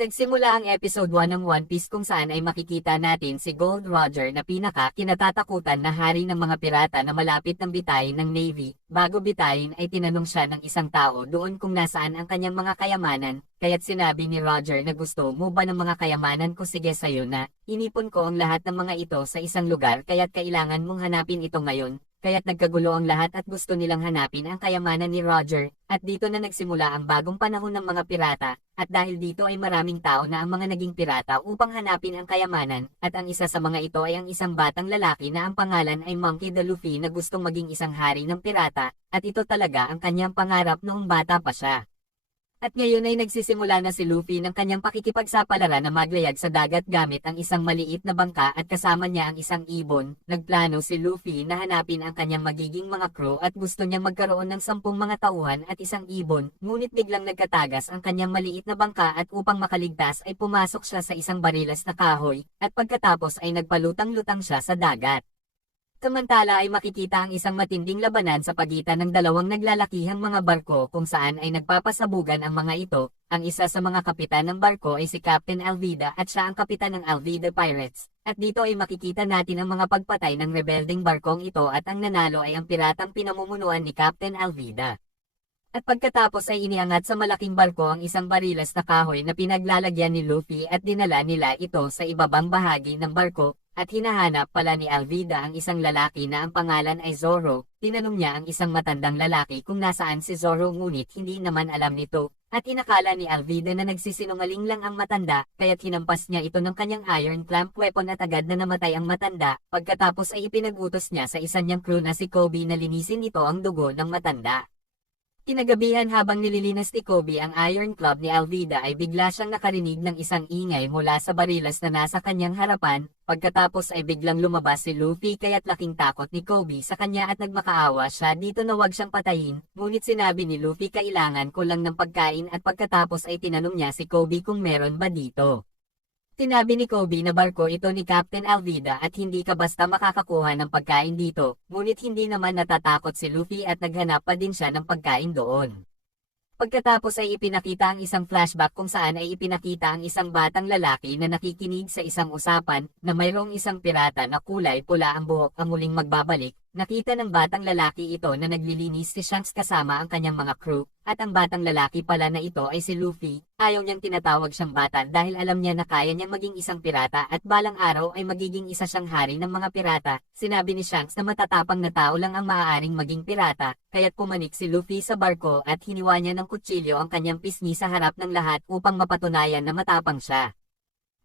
Nagsimula ang episode 1 ng One Piece kung saan ay makikita natin si Gold Roger na pinaka-kinatatakutan na hari ng mga pirata na malapit ng bitayin ng Navy. Bago bitayin ay tinanong siya ng isang tao doon kung nasaan ang kanyang mga kayamanan, kaya't sinabi ni Roger na gusto mo ba ng mga kayamanan ko, sige sayo na, inipon ko ang lahat ng mga ito sa isang lugar kaya't kailangan mong hanapin ito ngayon. Kaya't nagkagulo ang lahat at gusto nilang hanapin ang kayamanan ni Roger, at dito na nagsimula ang bagong panahon ng mga pirata, at dahil dito ay maraming tao na ang mga naging pirata upang hanapin ang kayamanan, at ang isa sa mga ito ay ang isang batang lalaki na ang pangalan ay Monkey D. Luffy na gustong maging isang hari ng pirata, at ito talaga ang kanyang pangarap noong bata pa siya. At ngayon ay nagsisimula na si Luffy ng kanyang pakikipagsapalaran na maglayag sa dagat gamit ang isang maliit na bangka at kasama niya ang isang ibon. Nagplano si Luffy na hanapin ang kanyang magiging mga crew at gusto niyang magkaroon ng 10 mga tauhan at isang ibon, ngunit biglang nagkatagas ang kanyang maliit na bangka at upang makaligtas ay pumasok siya sa isang barilas na kahoy, at pagkatapos ay nagpalutang-lutang siya sa dagat. Samantala ay makikita ang isang matinding labanan sa pagitan ng dalawang naglalakihang mga barko kung saan ay nagpapasabugan ang mga ito. Ang isa sa mga kapitan ng barko ay si Captain Alvida at siya ang kapitan ng Alvida Pirates. At dito ay makikita natin ang mga pagpatay ng rebelding barkong ito at ang nanalo ay ang piratang pinamumunuan ni Captain Alvida. At pagkatapos ay iniangat sa malaking barko ang isang barilas na kahoy na pinaglalagyan ni Luffy at dinala nila ito sa ibabang bahagi ng barko. At hinahanap pala ni Alvida ang isang lalaki na ang pangalan ay Zoro. Tinanong niya ang isang matandang lalaki kung nasaan si Zoro ngunit hindi naman alam nito. At inakala ni Alvida na nagsisinungaling lang ang matanda, kaya't hinampas niya ito ng kanyang iron clamp weapon at agad na namatay ang matanda. Pagkatapos ay ipinagutos niya sa isa niyang crew na si Kobe na linisin ito ang dugo ng matanda. Kinagabihan habang nililinas ni Kobe ang Iron Club ni Alvida ay bigla siyang nakarinig ng isang ingay mula sa barilas na nasa kanyang harapan, pagkatapos ay biglang lumabas si Luffy kaya't laking takot ni Kobe sa kanya at nagmakaawa siya dito na wag siyang patayin, ngunit sinabi ni Luffy kailangan ko lang ng pagkain at pagkatapos ay tinanong niya si Kobe kung meron ba dito. Sinabi ni Kobe na barko ito ni Captain Alvida at hindi ka basta makakakuha ng pagkain dito, ngunit hindi naman natatakot si Luffy at naghanap pa din siya ng pagkain doon. Pagkatapos ay ipinakita ang isang flashback kung saan ay ipinakita ang isang batang lalaki na nakikinig sa isang usapan na mayroong isang pirata na kulay pula ang buhok ang muling magbabalik. Nakita ng batang lalaki ito na naglilinis si Shanks kasama ang kanyang mga crew, at ang batang lalaki pala na ito ay si Luffy. Ayaw niyang tinatawag siyang bata dahil alam niya na kaya niyang maging isang pirata at balang araw ay magiging isa siyang hari ng mga pirata. Sinabi ni Shanks na matatapang na tao lang ang maaaring maging pirata, kaya't pumanik si Luffy sa barko at hiniwa niya ng kutsilyo ang kanyang pisngi sa harap ng lahat upang mapatunayan na matapang siya.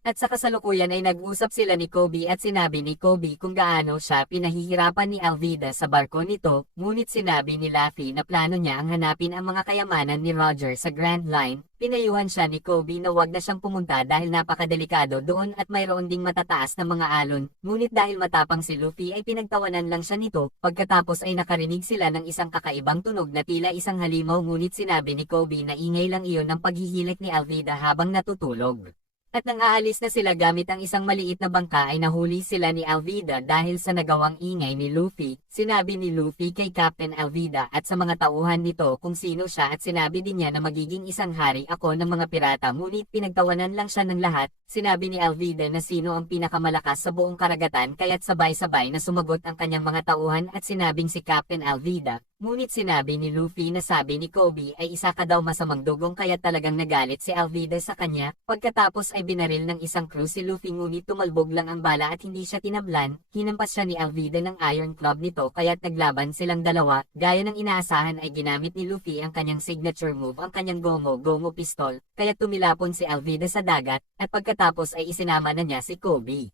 At sa kasalukuyan ay nag-usap sila ni Kobe at sinabi ni Kobe kung gaano siya pinahihirapan ni Alvida sa barko nito, ngunit sinabi ni Luffy na plano niya ang hanapin ang mga kayamanan ni Roger sa Grand Line. Pinayuhan siya ni Kobe na wag na siyang pumunta dahil napakadelikado doon at mayroon ding matataas na mga alon, ngunit dahil matapang si Luffy ay pinagtawanan lang siya nito. Pagkatapos ay nakarinig sila ng isang kakaibang tunog na tila isang halimaw ngunit sinabi ni Kobe na ingay lang iyon ng paghihilik ni Alvida habang natutulog. At nang aalis na sila gamit ang isang maliit na bangka ay nahuli sila ni Alvida dahil sa nagawang ingay ni Luffy. Sinabi ni Luffy kay Captain Alvida at sa mga tauhan nito kung sino siya at sinabi din niya na magiging isang hari ako ng mga pirata ngunit pinagtawanan lang siya ng lahat. Sinabi ni Alvida na sino ang pinakamalakas sa buong karagatan kaya't sabay-sabay na sumagot ang kanyang mga tauhan at sinabing si Captain Alvida. Ngunit sinabi ni Luffy na sabi ni Kobe ay isa ka daw masamang dugong kaya talagang nagalit si Alvida sa kanya. Pagkatapos ay binaril ng isang crew si Luffy ngunit tumalbog lang ang bala at hindi siya tinablan. Hinampas siya ni Alvida ng Iron Club nito kaya't naglaban silang dalawa. Gaya ng inaasahan ay ginamit ni Luffy ang kanyang signature move, ang kanyang Gomu pistol, kaya't tumilapon si Alvida sa dagat at pagkatapos ay isinama na niya si Kobe.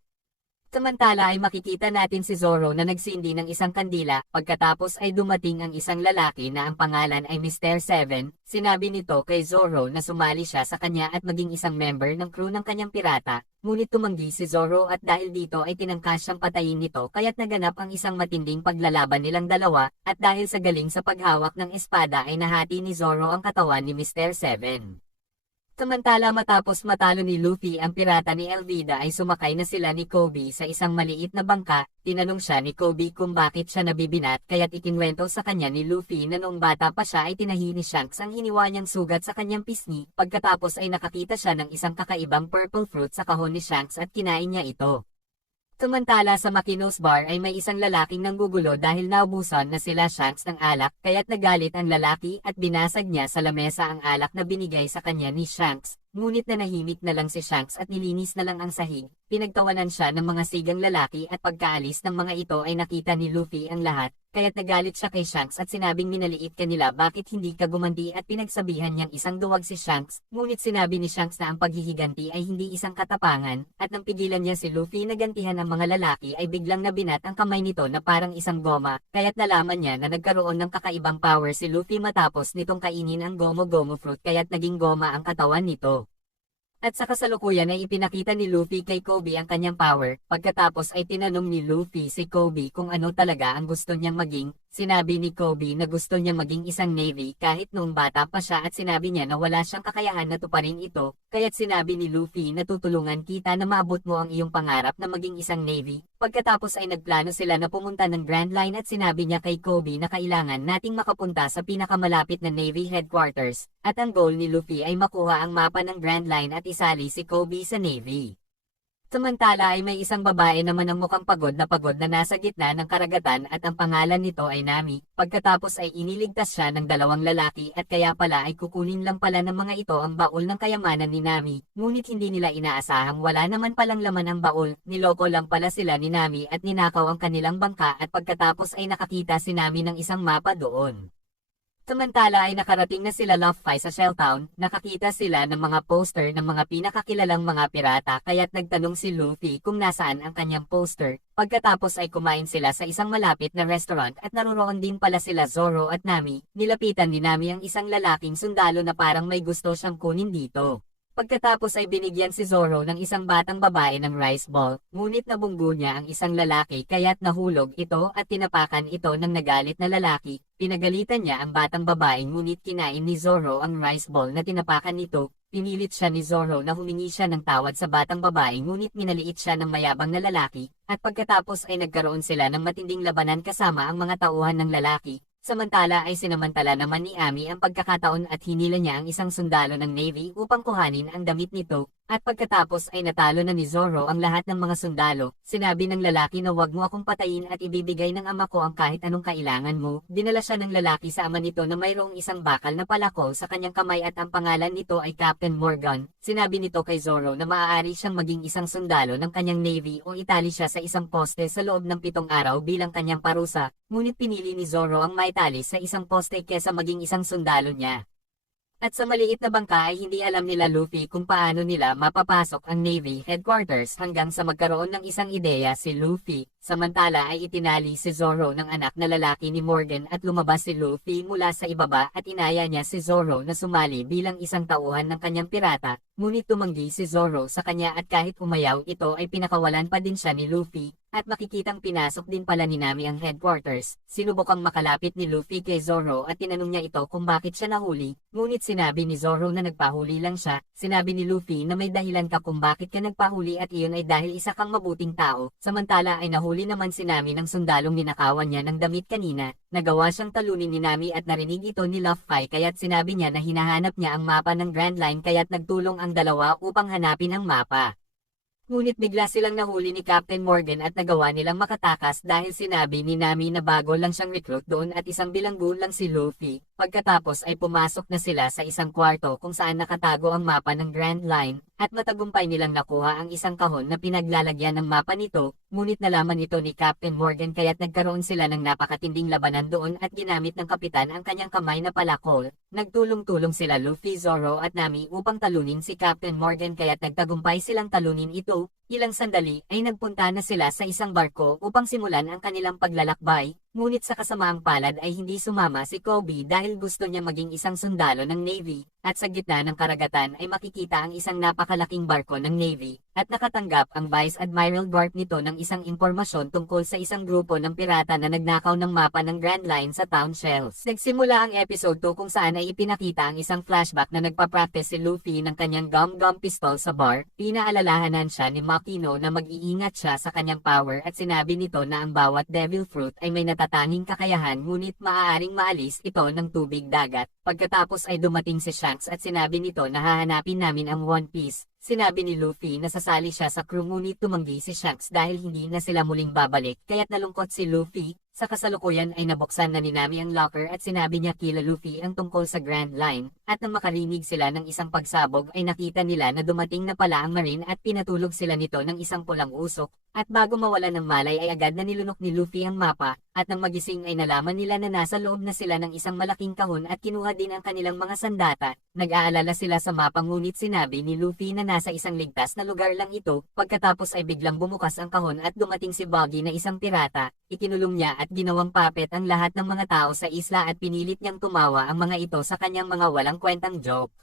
Samantala ay makikita natin si Zoro na nagsindi ng isang kandila, pagkatapos ay dumating ang isang lalaki na ang pangalan ay Mr. Seven. Sinabi nito kay Zoro na sumali siya sa kanya at maging isang member ng crew ng kanyang pirata, ngunit tumanggi si Zoro at dahil dito ay tinangkas siyang patayin nito kaya't naganap ang isang matinding paglalaban nilang dalawa, at dahil sa galing sa paghawak ng espada ay nahati ni Zoro ang katawan ni Mr. Seven. Samantala matapos matalo ni Luffy ang pirata ni Elvida ay sumakay na sila ni Kobe sa isang maliit na bangka. Tinanong siya ni Kobe kung bakit siya nabibinat kaya't ikinwento sa kanya ni Luffy na noong bata pa siya ay tinahi ni Shanks ang hiniwa niyang sugat sa kanyang pisngi. Pagkatapos ay nakakita siya ng isang kakaibang purple fruit sa kahon ni Shanks at kinain niya ito. Samantala sa Makinos Bar ay may isang lalaking nanggugulo dahil naubusan na sila Shanks ng alak kaya't nagalit ang lalaki at binasag niya sa lamesa ang alak na binigay sa kanya ni Shanks. Ngunit nanahimik na lang si Shanks at nilinis na lang ang sahig. Pinagtawanan siya ng mga sigang lalaki at pagkaalis ng mga ito ay nakita ni Luffy ang lahat. Kaya't nagalit siya kay Shanks at sinabing minaliit ka nila bakit hindi ka gumanti at pinagsabihan niyang isang duwag si Shanks. Ngunit sinabi ni Shanks na ang paghihiganti ay hindi isang katapangan at nang pigilan niya si Luffy na gantihan ang mga lalaki ay biglang nabinat ang kamay nito na parang isang goma. Kaya't nalaman niya na nagkaroon ng kakaibang power si Luffy matapos nitong kainin ang Gomu Gomu fruit kaya't naging goma ang katawan nito. At sa kasalukuyan ay ipinakita ni Luffy kay Kobe ang kanyang power, pagkatapos ay tinanong ni Luffy si Kobe kung ano talaga ang gusto niyang maging. Sinabi ni Kobe na gusto niyang maging isang Navy kahit noong bata pa siya at sinabi niya na wala siyang kakayahan na tuparin ito, kaya't sinabi ni Luffy na tutulungan kita na maabot mo ang iyong pangarap na maging isang Navy. Pagkatapos ay nagplano sila na pumunta ng Grand Line at sinabi niya kay Kobe na kailangan nating makapunta sa pinakamalapit na Navy headquarters, at ang goal ni Luffy ay makuha ang mapa ng Grand Line at isali si Kobe sa Navy. Samantala ay may isang babae naman ang mukhang pagod na nasa gitna ng karagatan at ang pangalan nito ay Nami. Pagkatapos ay iniligtas siya ng dalawang lalaki at kaya pala ay kukunin lang pala ng mga ito ang baul ng kayamanan ni Nami. Ngunit hindi nila inaasahang wala naman palang laman ang baul. Niloko lang pala sila ni Nami at ninakaw ang kanilang bangka at pagkatapos ay nakakita si Nami ng isang mapa doon. Samantala ay nakarating na sila Luffy sa Shelltown, nakakita sila ng mga poster ng mga pinakakilalang mga pirata kaya't nagtanong si Luffy kung nasaan ang kanyang poster. Pagkatapos ay kumain sila sa isang malapit na restaurant at naroon din pala sila Zoro at Nami. Nilapitan ni Nami ang isang lalaking sundalo na parang may gusto siyang kunin dito. Pagkatapos ay binigyan si Zoro ng isang batang babae ng rice ball, ngunit nabunggo niya ang isang lalaki kaya't nahulog ito at tinapakan ito ng nagalit na lalaki. Pinagalitan niya ang batang babae ngunit kinain ni Zoro ang rice ball na tinapakan nito. Pinilit siya ni Zoro na humingi siya ng tawad sa batang babae ngunit minaliit siya ng mayabang na lalaki, at pagkatapos ay nagkaroon sila ng matinding labanan kasama ang mga tauhan ng lalaki. Samantala ay sinamantala naman ni Ami ang pagkakataon at hinila niya ang isang sundalo ng Navy upang kuhanin ang damit nito, at pagkatapos ay natalo na ni Zoro ang lahat ng mga sundalo. Sinabi ng lalaki na wag mo akong patayin at ibibigay ng ama ko ang kahit anong kailangan mo. Dinala siya ng lalaki sa ama nito na mayroong isang bakal na palako sa kanyang kamay at ang pangalan nito ay Captain Morgan. Sinabi nito kay Zoro na maaari siyang maging isang sundalo ng kanyang Navy o itali siya sa isang poste sa loob ng 7 araw bilang kanyang parusa, ngunit pinili ni Zoro ang maitali sa isang poste kesa maging isang sundalo niya. At sa maliit na bangka ay hindi alam nila Luffy kung paano nila mapapasok ang Navy headquarters hanggang sa magkaroon ng isang ideya si Luffy. Samantala ay itinali si Zoro ng anak na lalaki ni Morgan at lumabas si Luffy mula sa ibaba at inaya niya si Zoro na sumali bilang isang tauhan ng kanyang pirata. Ngunit tumanggi si Zoro sa kanya at kahit umayaw ito ay pinakawalan pa din siya ni Luffy. At makikitang pinasok din pala ni Nami ang headquarters. Sinubukang makalapit ni Luffy kay Zoro at tinanong niya ito kung bakit siya nahuli. Ngunit sinabi ni Zoro na nagpahuli lang siya. Sinabi ni Luffy na may dahilan ka kung bakit ka nagpahuli at iyon ay dahil isa kang mabuting tao. Samantala ay nahuli naman si Nami ng sundalong ninakawan niya ng damit kanina. Nagawa siyang talunin ni Nami at narinig ito ni Luffy kaya't sinabi niya na hinahanap niya ang mapa ng Grand Line kaya't nagtulong ang dalawa upang hanapin ang mapa. Ngunit bigla silang nahuli ni Captain Morgan at nagawa nilang makatakas dahil sinabi ni Nami na bago lang siyang recruit doon at isang bilanggo lang si Luffy. Pagkatapos ay pumasok na sila sa isang kwarto kung saan nakatago ang mapa ng Grand Line, at matagumpay nilang nakuha ang isang kahon na pinaglalagyan ng mapa nito, ngunit nalaman ito ni Captain Morgan kaya't nagkaroon sila ng napakatinding labanan doon at ginamit ng kapitan ang kanyang kamay na palakol. Nagtulong-tulong sila Luffy, Zoro at Nami upang talunin si Captain Morgan kaya't nagtagumpay silang talunin ito. Ilang sandali ay nagpunta na sila sa isang barko upang simulan ang kanilang paglalakbay, ngunit sa kasamaang palad ay hindi sumama si Kobe dahil gusto niya maging isang sundalo ng Navy, at sa gitna ng karagatan ay makikita ang isang napakalaking barko ng Navy. at nakatanggap ang Vice Admiral Garp nito ng isang impormasyon tungkol sa isang grupo ng pirata na nagnakaw ng mapa ng Grand Line sa Town Shells. Nagsimula ang episode 2 kung saan ay ipinakita ang isang flashback na nagpa-practice si Luffy ng kanyang gum-gum pistol sa bar. Pinaalalahanan siya ni Makino na mag-iingat siya sa kanyang power at sinabi nito na ang bawat devil fruit ay may natatanging kakayahan ngunit maaaring maalis ito ng tubig dagat. Pagkatapos ay dumating si Shanks at sinabi nito na hahanapin namin ang One Piece. Sinabi ni Luffy na sasali siya sa crew ngunit tumanggi si Shanks dahil hindi na sila muling babalik kaya't nalungkot si Luffy. Sa kasalukuyan ay nabuksan na ni Nami ang locker at sinabi niya kila Luffy ang tungkol sa Grand Line, at nang makarinig sila ng isang pagsabog ay nakita nila na dumating na pala ang Marine at pinatulog sila nito ng isang pulang usok, at bago mawala ng malay ay agad na nilunok ni Luffy ang mapa, at nang magising ay nalaman nila na nasa loob na sila ng isang malaking kahon at kinuha din ang kanilang mga sandata. Nag-aalala sila sa mapa ngunit sinabi ni Luffy na nasa isang ligtas na lugar lang ito, pagkatapos ay biglang bumukas ang kahon at dumating si Buggy na isang pirata, ikinulong niya at ginawang puppet ang lahat ng mga tao sa isla at pinilit niyang tumawa ang mga ito sa kanyang mga walang kwentang joke.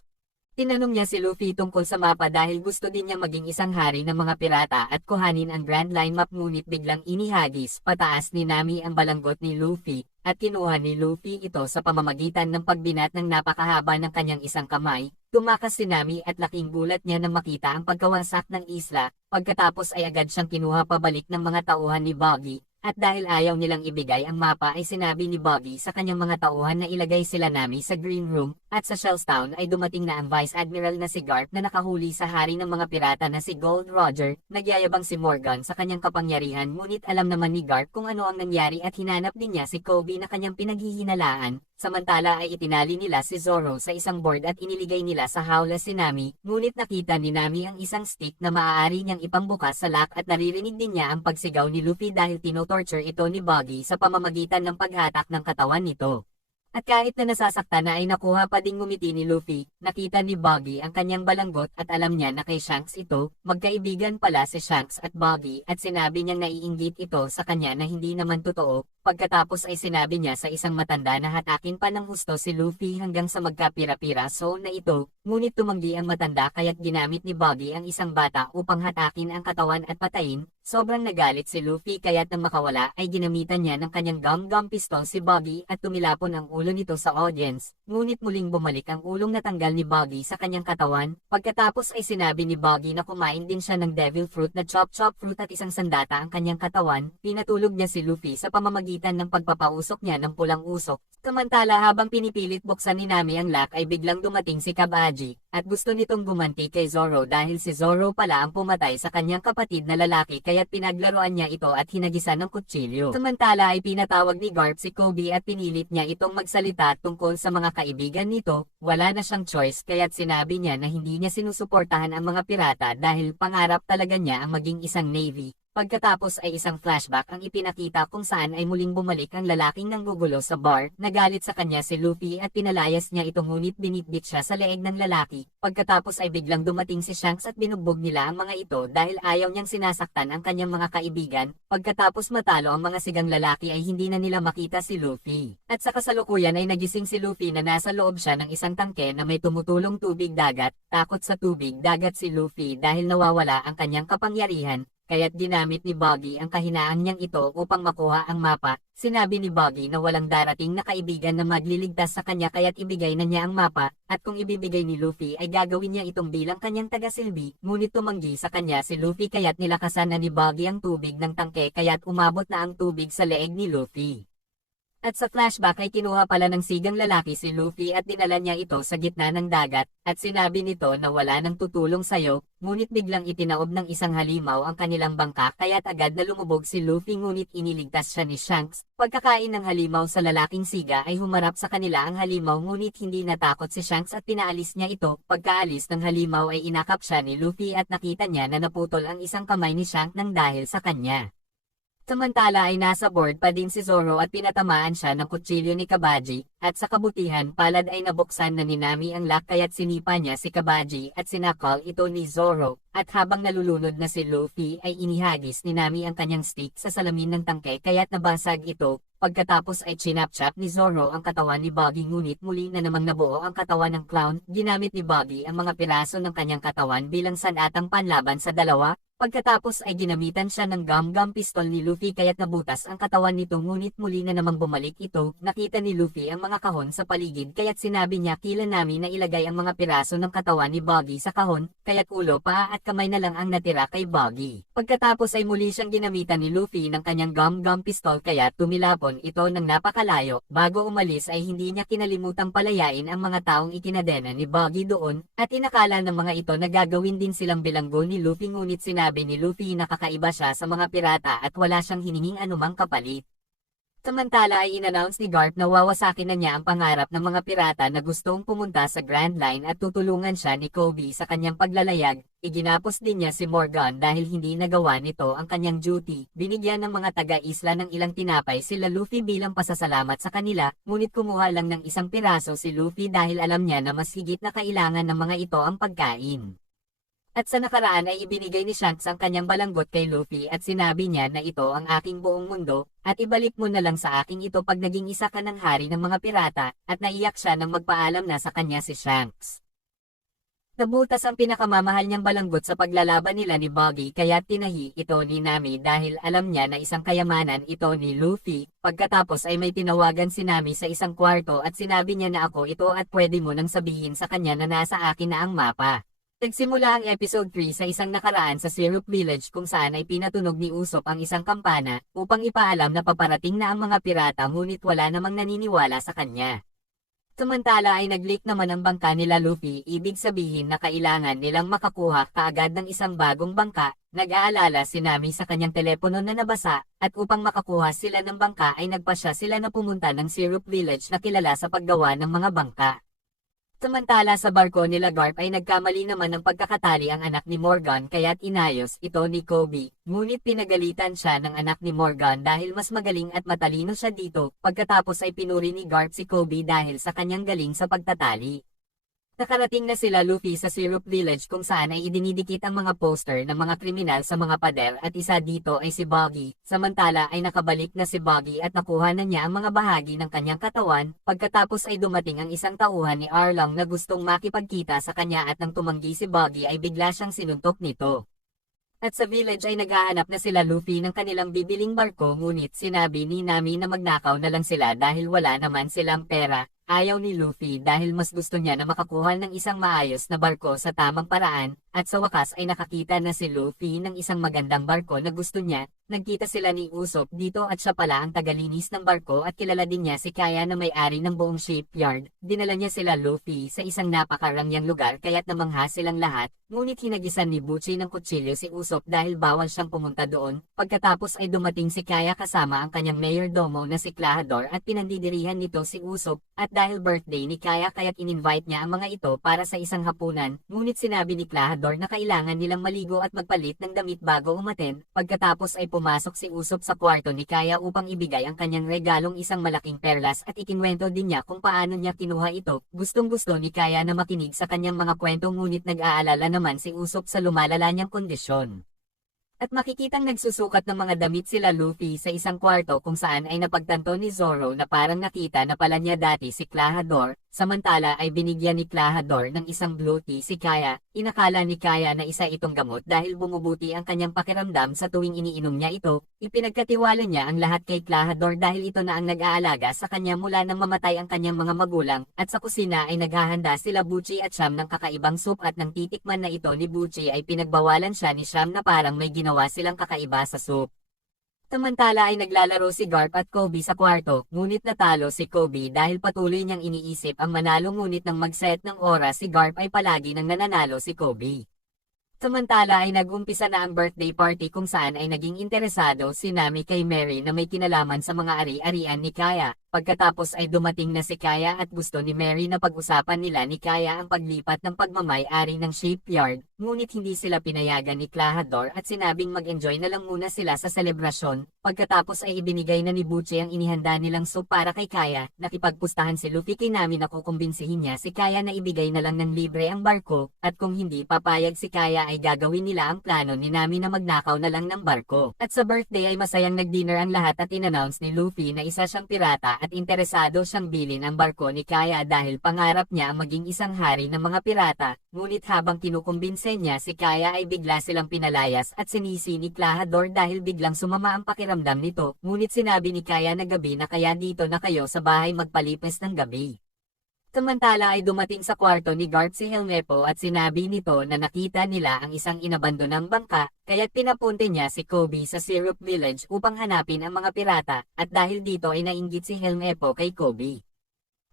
Tinanong niya si Luffy tungkol sa mapa dahil gusto din niya maging isang hari ng mga pirata at kuhanin ang Grand Line map ngunit biglang inihagis pataas ni Nami ang balanggot ni Luffy, at kinuha ni Luffy ito sa pamamagitan ng pagbinat ng napakahaba ng kanyang isang kamay. Tumakas si Nami at laking gulat niya nang makita ang pagkawasak ng isla, pagkatapos ay agad siyang kinuha pabalik ng mga tauhan ni Buggy. At dahil ayaw nilang ibigay ang mapa ay sinabi ni Buggy sa kanyang mga tauhan na ilagay sila Nami sa Green Room, at sa Shells Town ay dumating na ang Vice Admiral na si Garp na nakahuli sa hari ng mga pirata na si Gold Roger. Nagyayabang si Morgan sa kanyang kapangyarihan ngunit alam naman ni Garp kung ano ang nangyari at hinanap din niya si Kobe na kanyang pinaghihinalaan. Samantala ay itinali nila si Zoro sa isang board at iniligay nila sa hawla si Nami, ngunit nakita ni Nami ang isang stick na maaari niyang ipambukas sa lock at naririnig din niya ang pagsigaw ni Luffy dahil tinotorture ito ni Buggy sa pamamagitan ng paghatak ng katawan nito. At kahit na nasasaktan na ay nakuha pa ding ngumiti ni Luffy, nakita ni Buggy ang kanyang balanggot at alam niya na kay Shanks ito, magkaibigan pala si Shanks at Buggy at sinabi niyang naiinggit ito sa kanya na hindi naman totoo. Pagkatapos ay sinabi niya sa isang matanda na hatakin pa ng husto si Luffy hanggang sa magkapira-piraso na ito, ngunit tumanggi ang matanda kaya't ginamit ni Buggy ang isang bata upang hatakin ang katawan at patayin. Sobrang nagalit si Luffy kaya't nang makawala ay ginamitan niya ng kanyang gum-gum pistol si Buggy at tumilapon ang ulo nito sa audience, ngunit muling bumalik ang ulong natanggal ni Buggy sa kanyang katawan. Pagkatapos ay sinabi ni Buggy na kumain din siya ng devil fruit na chop-chop fruit at isang sandata ang kanyang katawan. Pinatulog niya si Luffy sa pamamagitan ng pagpapausok niya ng pulang usok. Samantala habang pinipilit buksan ni Nami ang lock ay biglang dumating si Kabaji, at gusto nitong gumanti kay Zoro dahil si Zoro pala ang pumatay sa kanyang kapatid na lalaki kaya't pinaglaruan niya ito at hinagisan ng kutsilyo. Samantala ay pinatawag ni Garp si Kobe at pinilit niya itong magsalita tungkol sa mga kaibigan nito. Wala na siyang choice kaya't sinabi niya na hindi niya sinusuportahan ang mga pirata dahil pangarap talaga niya ang maging isang navy. Pagkatapos ay isang flashback ang ipinakita kung saan ay muling bumalik ang lalaking nanggugulo sa bar. Nagalit sa kanya si Luffy at pinalayas niya ito ngunit binitbit siya sa leeg ng lalaki. Pagkatapos ay biglang dumating si Shanks at binugbog nila ang mga ito dahil ayaw niyang sinasaktan ang kanyang mga kaibigan. Pagkatapos matalo ang mga sigang lalaki ay hindi na nila makita si Luffy. At sa kasalukuyan ay nagising si Luffy na nasa loob siya ng isang tangke na may tumutulong tubig dagat. Takot sa tubig dagat si Luffy dahil nawawala ang kanyang kapangyarihan. Kaya't ginamit ni Buggy ang kahinaan niyang ito upang makuha ang mapa. Sinabi ni Buggy na walang darating na kaibigan na magliligtas sa kanya kaya't ibigay na niya ang mapa, at kung ibibigay ni Luffy ay gagawin niya itong bilang kanyang tagasilbi, ngunit tumanggi sa kanya si Luffy kaya't nilakasan na ni Buggy ang tubig ng tangke kaya't umabot na ang tubig sa leeg ni Luffy. At sa flashback ay kinuha pala ng sigang lalaki si Luffy at dinala niya ito sa gitna ng dagat, at sinabi nito na wala nang tutulong sayo, ngunit biglang itinaob ng isang halimaw ang kanilang bangka kaya't agad na lumubog si Luffy ngunit iniligtas siya ni Shanks. Pagkakain ng halimaw sa lalaking siga ay humarap sa kanila ang halimaw ngunit hindi natakot si Shanks at pinaalis niya ito. Pagkaalis ng halimaw ay inakap siya ni Luffy at nakita niya na naputol ang isang kamay ni Shanks nang dahil sa kanya. Samantala ay nasa board pa din si Zoro at pinatamaan siya ng kutsilyo ni Kabaji. at sa kabutihan palad ay nabuksan na ni Nami ang lock kaya't sinipa niya si Kabaji at sinakal ito ni Zoro, at habang nalulunod na si Luffy ay inihagis ni Nami ang kanyang stick sa salamin ng tangke kaya't nabasag ito, pagkatapos ay chinapchap ni Zoro ang katawan ni Buggy ngunit muli na namang nabuo ang katawan ng clown, ginamit ni Buggy ang mga piraso ng kanyang katawan bilang sanatang panlaban sa dalawa. Pagkatapos ay ginamitan siya ng gum-gum pistol ni Luffy kaya't nabutas ang katawan nito ngunit muli na namang bumalik ito. Nakita ni Luffy ang mga kahon sa paligid kaya't sinabi niya kila Nami na ilagay ang mga piraso ng katawan ni Buggy sa kahon, kaya't ulo, paa at kamay na lang ang natira kay Buggy. Pagkatapos ay muli siyang ginamitan ni Luffy ng kanyang gum-gum pistol kaya't tumilapon ito ng napakalayo. Bago umalis ay hindi niya kinalimutang palayain ang mga taong ikinadena ni Buggy doon, at inakala ng mga ito na gagawin din silang bilanggo ni Luffy ngunit sinabi ni Luffy na kakaiba siya sa mga pirata at wala siyang hininging anumang kapalit. Samantala ay in-announce ni Garp na wawasakin na niya ang pangarap ng mga pirata na gustong pumunta sa Grand Line at tutulungan siya ni Kobe sa kanyang paglalayag. Iginapos din niya si Morgan dahil hindi nagawa nito ang kanyang duty. Binigyan ng mga taga-isla ng ilang tinapay sila Luffy bilang pasasalamat sa kanila, ngunit kumuha lang ng isang piraso si Luffy dahil alam niya na mas higit na kailangan ng mga ito ang pagkain. At sa nakaraan ay ibinigay ni Shanks ang kanyang balanggot kay Luffy at sinabi niya na ito ang aking buong mundo, at ibalik mo na lang sa aking ito pag naging isa ka ng hari ng mga pirata, at naiyak siya nang magpaalam na sa kanya si Shanks. Nabutas ang pinakamamahal niyang balanggot sa paglalaban nila ni Buggy kaya tinahi ito ni Nami dahil alam niya na isang kayamanan ito ni Luffy. Pagkatapos ay may tinawagan si Nami sa isang kwarto at sinabi niya na ako ito at pwede mo nang sabihin sa kanya na nasa akin na ang mapa. Nagsimula ang episode 3 sa isang nakaraan sa Syrup Village kung saan ay pinatunog ni Usopp ang isang kampana upang ipaalam na paparating na ang mga pirata ngunit wala namang naniniwala sa kanya. Samantala ay nag-leak naman ang bangka nila Luffy, ibig sabihin na kailangan nilang makakuha kaagad ng isang bagong bangka. Nag-aalala si Nami sa kanyang telepono na nabasa, at upang makakuha sila ng bangka ay nagpasya sila na pumunta ng Syrup Village na kilala sa paggawa ng mga bangka. Samantala sa barko nila Garp ay nagkamali naman ng pagkakatali ang anak ni Morgan kaya't inayos ito ni Kobe, ngunit pinagalitan siya ng anak ni Morgan dahil mas magaling at matalino siya dito, pagkatapos ay pinuri ni Garp si Kobe dahil sa kanyang galing sa pagtatali. Nakarating na sila Luffy sa Syrup Village kung saan ay idinidikit ang mga poster ng mga kriminal sa mga pader at isa dito ay si Buggy. Samantala ay nakabalik na si Buggy at nakuha na niya ang mga bahagi ng kanyang katawan, pagkatapos ay dumating ang isang tauhan ni Arlong na gustong makipagkita sa kanya at nang tumanggi si Buggy ay bigla siyang sinuntok nito. At sa village ay naghahanap na sila Luffy ng kanilang bibiling barko ngunit sinabi ni Nami na magnakaw na lang sila dahil wala naman silang pera. Ayaw ni Luffy dahil mas gusto niya na makakuha ng isang maayos na barko sa tamang paraan, at sa wakas ay nakakita na si Luffy ng isang magandang barko na gusto niya. Nagkita sila ni Usopp dito at siya pala ang tagalinis ng barko at kilala din niya si Kaya na may-ari ng buong shipyard. Dinala niya sila Luffy sa isang napakarangyang lugar kaya't namangha silang lahat, ngunit hinagisan ni Butchie ng kutsilyo si Usopp dahil bawal siyang pumunta doon. Pagkatapos ay dumating si Kaya kasama ang kanyang mayordomo na si Klahadore at pinandidirihan nito si Usopp, at dahil birthday ni Kaya kaya't in-invite niya ang mga ito para sa isang hapunan, ngunit sinabi ni Klahadore na kailangan nilang maligo at magpalit ng damit bago umaten. Pagkatapos ay pumasok si Usopp sa kwarto ni Kaya upang ibigay ang kanyang regalong isang malaking perlas at ikinwento din niya kung paano niya kinuha ito. Gustong-gusto ni Kaya na makinig sa kanyang mga kwento ngunit nag-aalala naman si Usopp sa lumalala niyang kondisyon. At makikitang nagsusukat ng mga damit sila Luffy sa isang kwarto kung saan ay napagtanto ni Zoro na parang nakita na pala niya dati si Klahadore. Samantala ay binigyan ni Klahadore ng isang blue tea si Kaya. Inakala ni Kaya na isa itong gamot dahil bumubuti ang kanyang pakiramdam sa tuwing iniinom niya ito. Ipinagkatiwala niya ang lahat kay Klahadore dahil ito na ang nag-aalaga sa kanya mula nang mamatay ang kanyang mga magulang. At sa kusina ay naghahanda sila Butchie at Sham ng kakaibang soup, at nang titikman na ito ni Butchie ay pinagbawalan siya ni Sham na parang may ginawa silang kakaiba sa soup. Samantala ay naglalaro si Garp at Kobe sa kwarto, ngunit natalo si Kobe dahil patuloy niyang iniisip ang manalo ngunit nang mag-set ng oras si Garp ay palagi nang nananalo si Kobe. Samantala ay nag-umpisa na ang birthday party kung saan ay naging interesado si Nami kay Mary na may kinalaman sa mga ari-arian ni Kaya. Pagkatapos ay dumating na si Kaya at gusto ni Mary na pag-usapan nila ni Kaya ang paglipat ng pagmamay-ari ng shipyard. ngunit hindi sila pinayagan ni Klahadore at sinabing mag-enjoy na lang muna sila sa selebrasyon. Pagkatapos ay ibinigay na ni Butchie ang inihanda nilang soup para kay Kaya. Nakipagpustahan si Luffy kay Nami na kukumbinsihin niya si Kaya na ibigay na lang ng libre ang barko, at kung hindi papayag si Kaya ay gagawin nila ang plano ni Nami na magnakaw na lang ng barko. At sa birthday ay masayang nag-dinner ang lahat at in-announce ni Luffy na isa siyang pirata at interesado siyang bilhin ang barko ni Kaya dahil pangarap niya ang maging isang hari ng mga pirata. Ngunit habang kinukumbinse niya si Kaya ay bigla silang pinalayas at sinisi ni Klahadore dahil biglang sumama ang pakiramdam nito. Ngunit sinabi ni Kaya na gabi na kaya dito na kayo sa bahay magpalipas ng gabi. Samantala ay dumating sa kwarto ni Garp si Helmepo at sinabi nito na nakita nila ang isang inabandonang bangka, kaya't pinapunte niya si Kobe sa Syrup Village upang hanapin ang mga pirata, at dahil dito ay nainggit si Helmepo kay Kobe.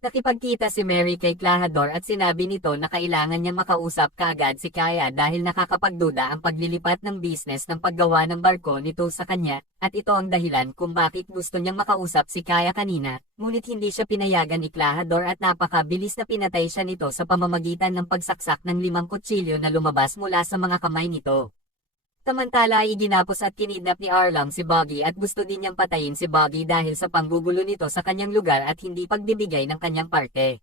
Nakipagkita si Mary kay Klahadore at sinabi nito na kailangan niya makausap kaagad si Kaya dahil nakakapagduda ang paglilipat ng business ng paggawa ng barko nito sa kanya, at ito ang dahilan kung bakit gusto niyang makausap si Kaya kanina, ngunit hindi siya pinayagan ni Klahadore at napakabilis na pinatay siya nito sa pamamagitan ng pagsaksak ng 5 kutsilyo na lumabas mula sa mga kamay nito. Samantala ay iginapos at kinidnap ni Arlong si Buggy at gusto din niyang patayin si Buggy dahil sa panggugulo nito sa kanyang lugar at hindi pagbibigay ng kanyang parte.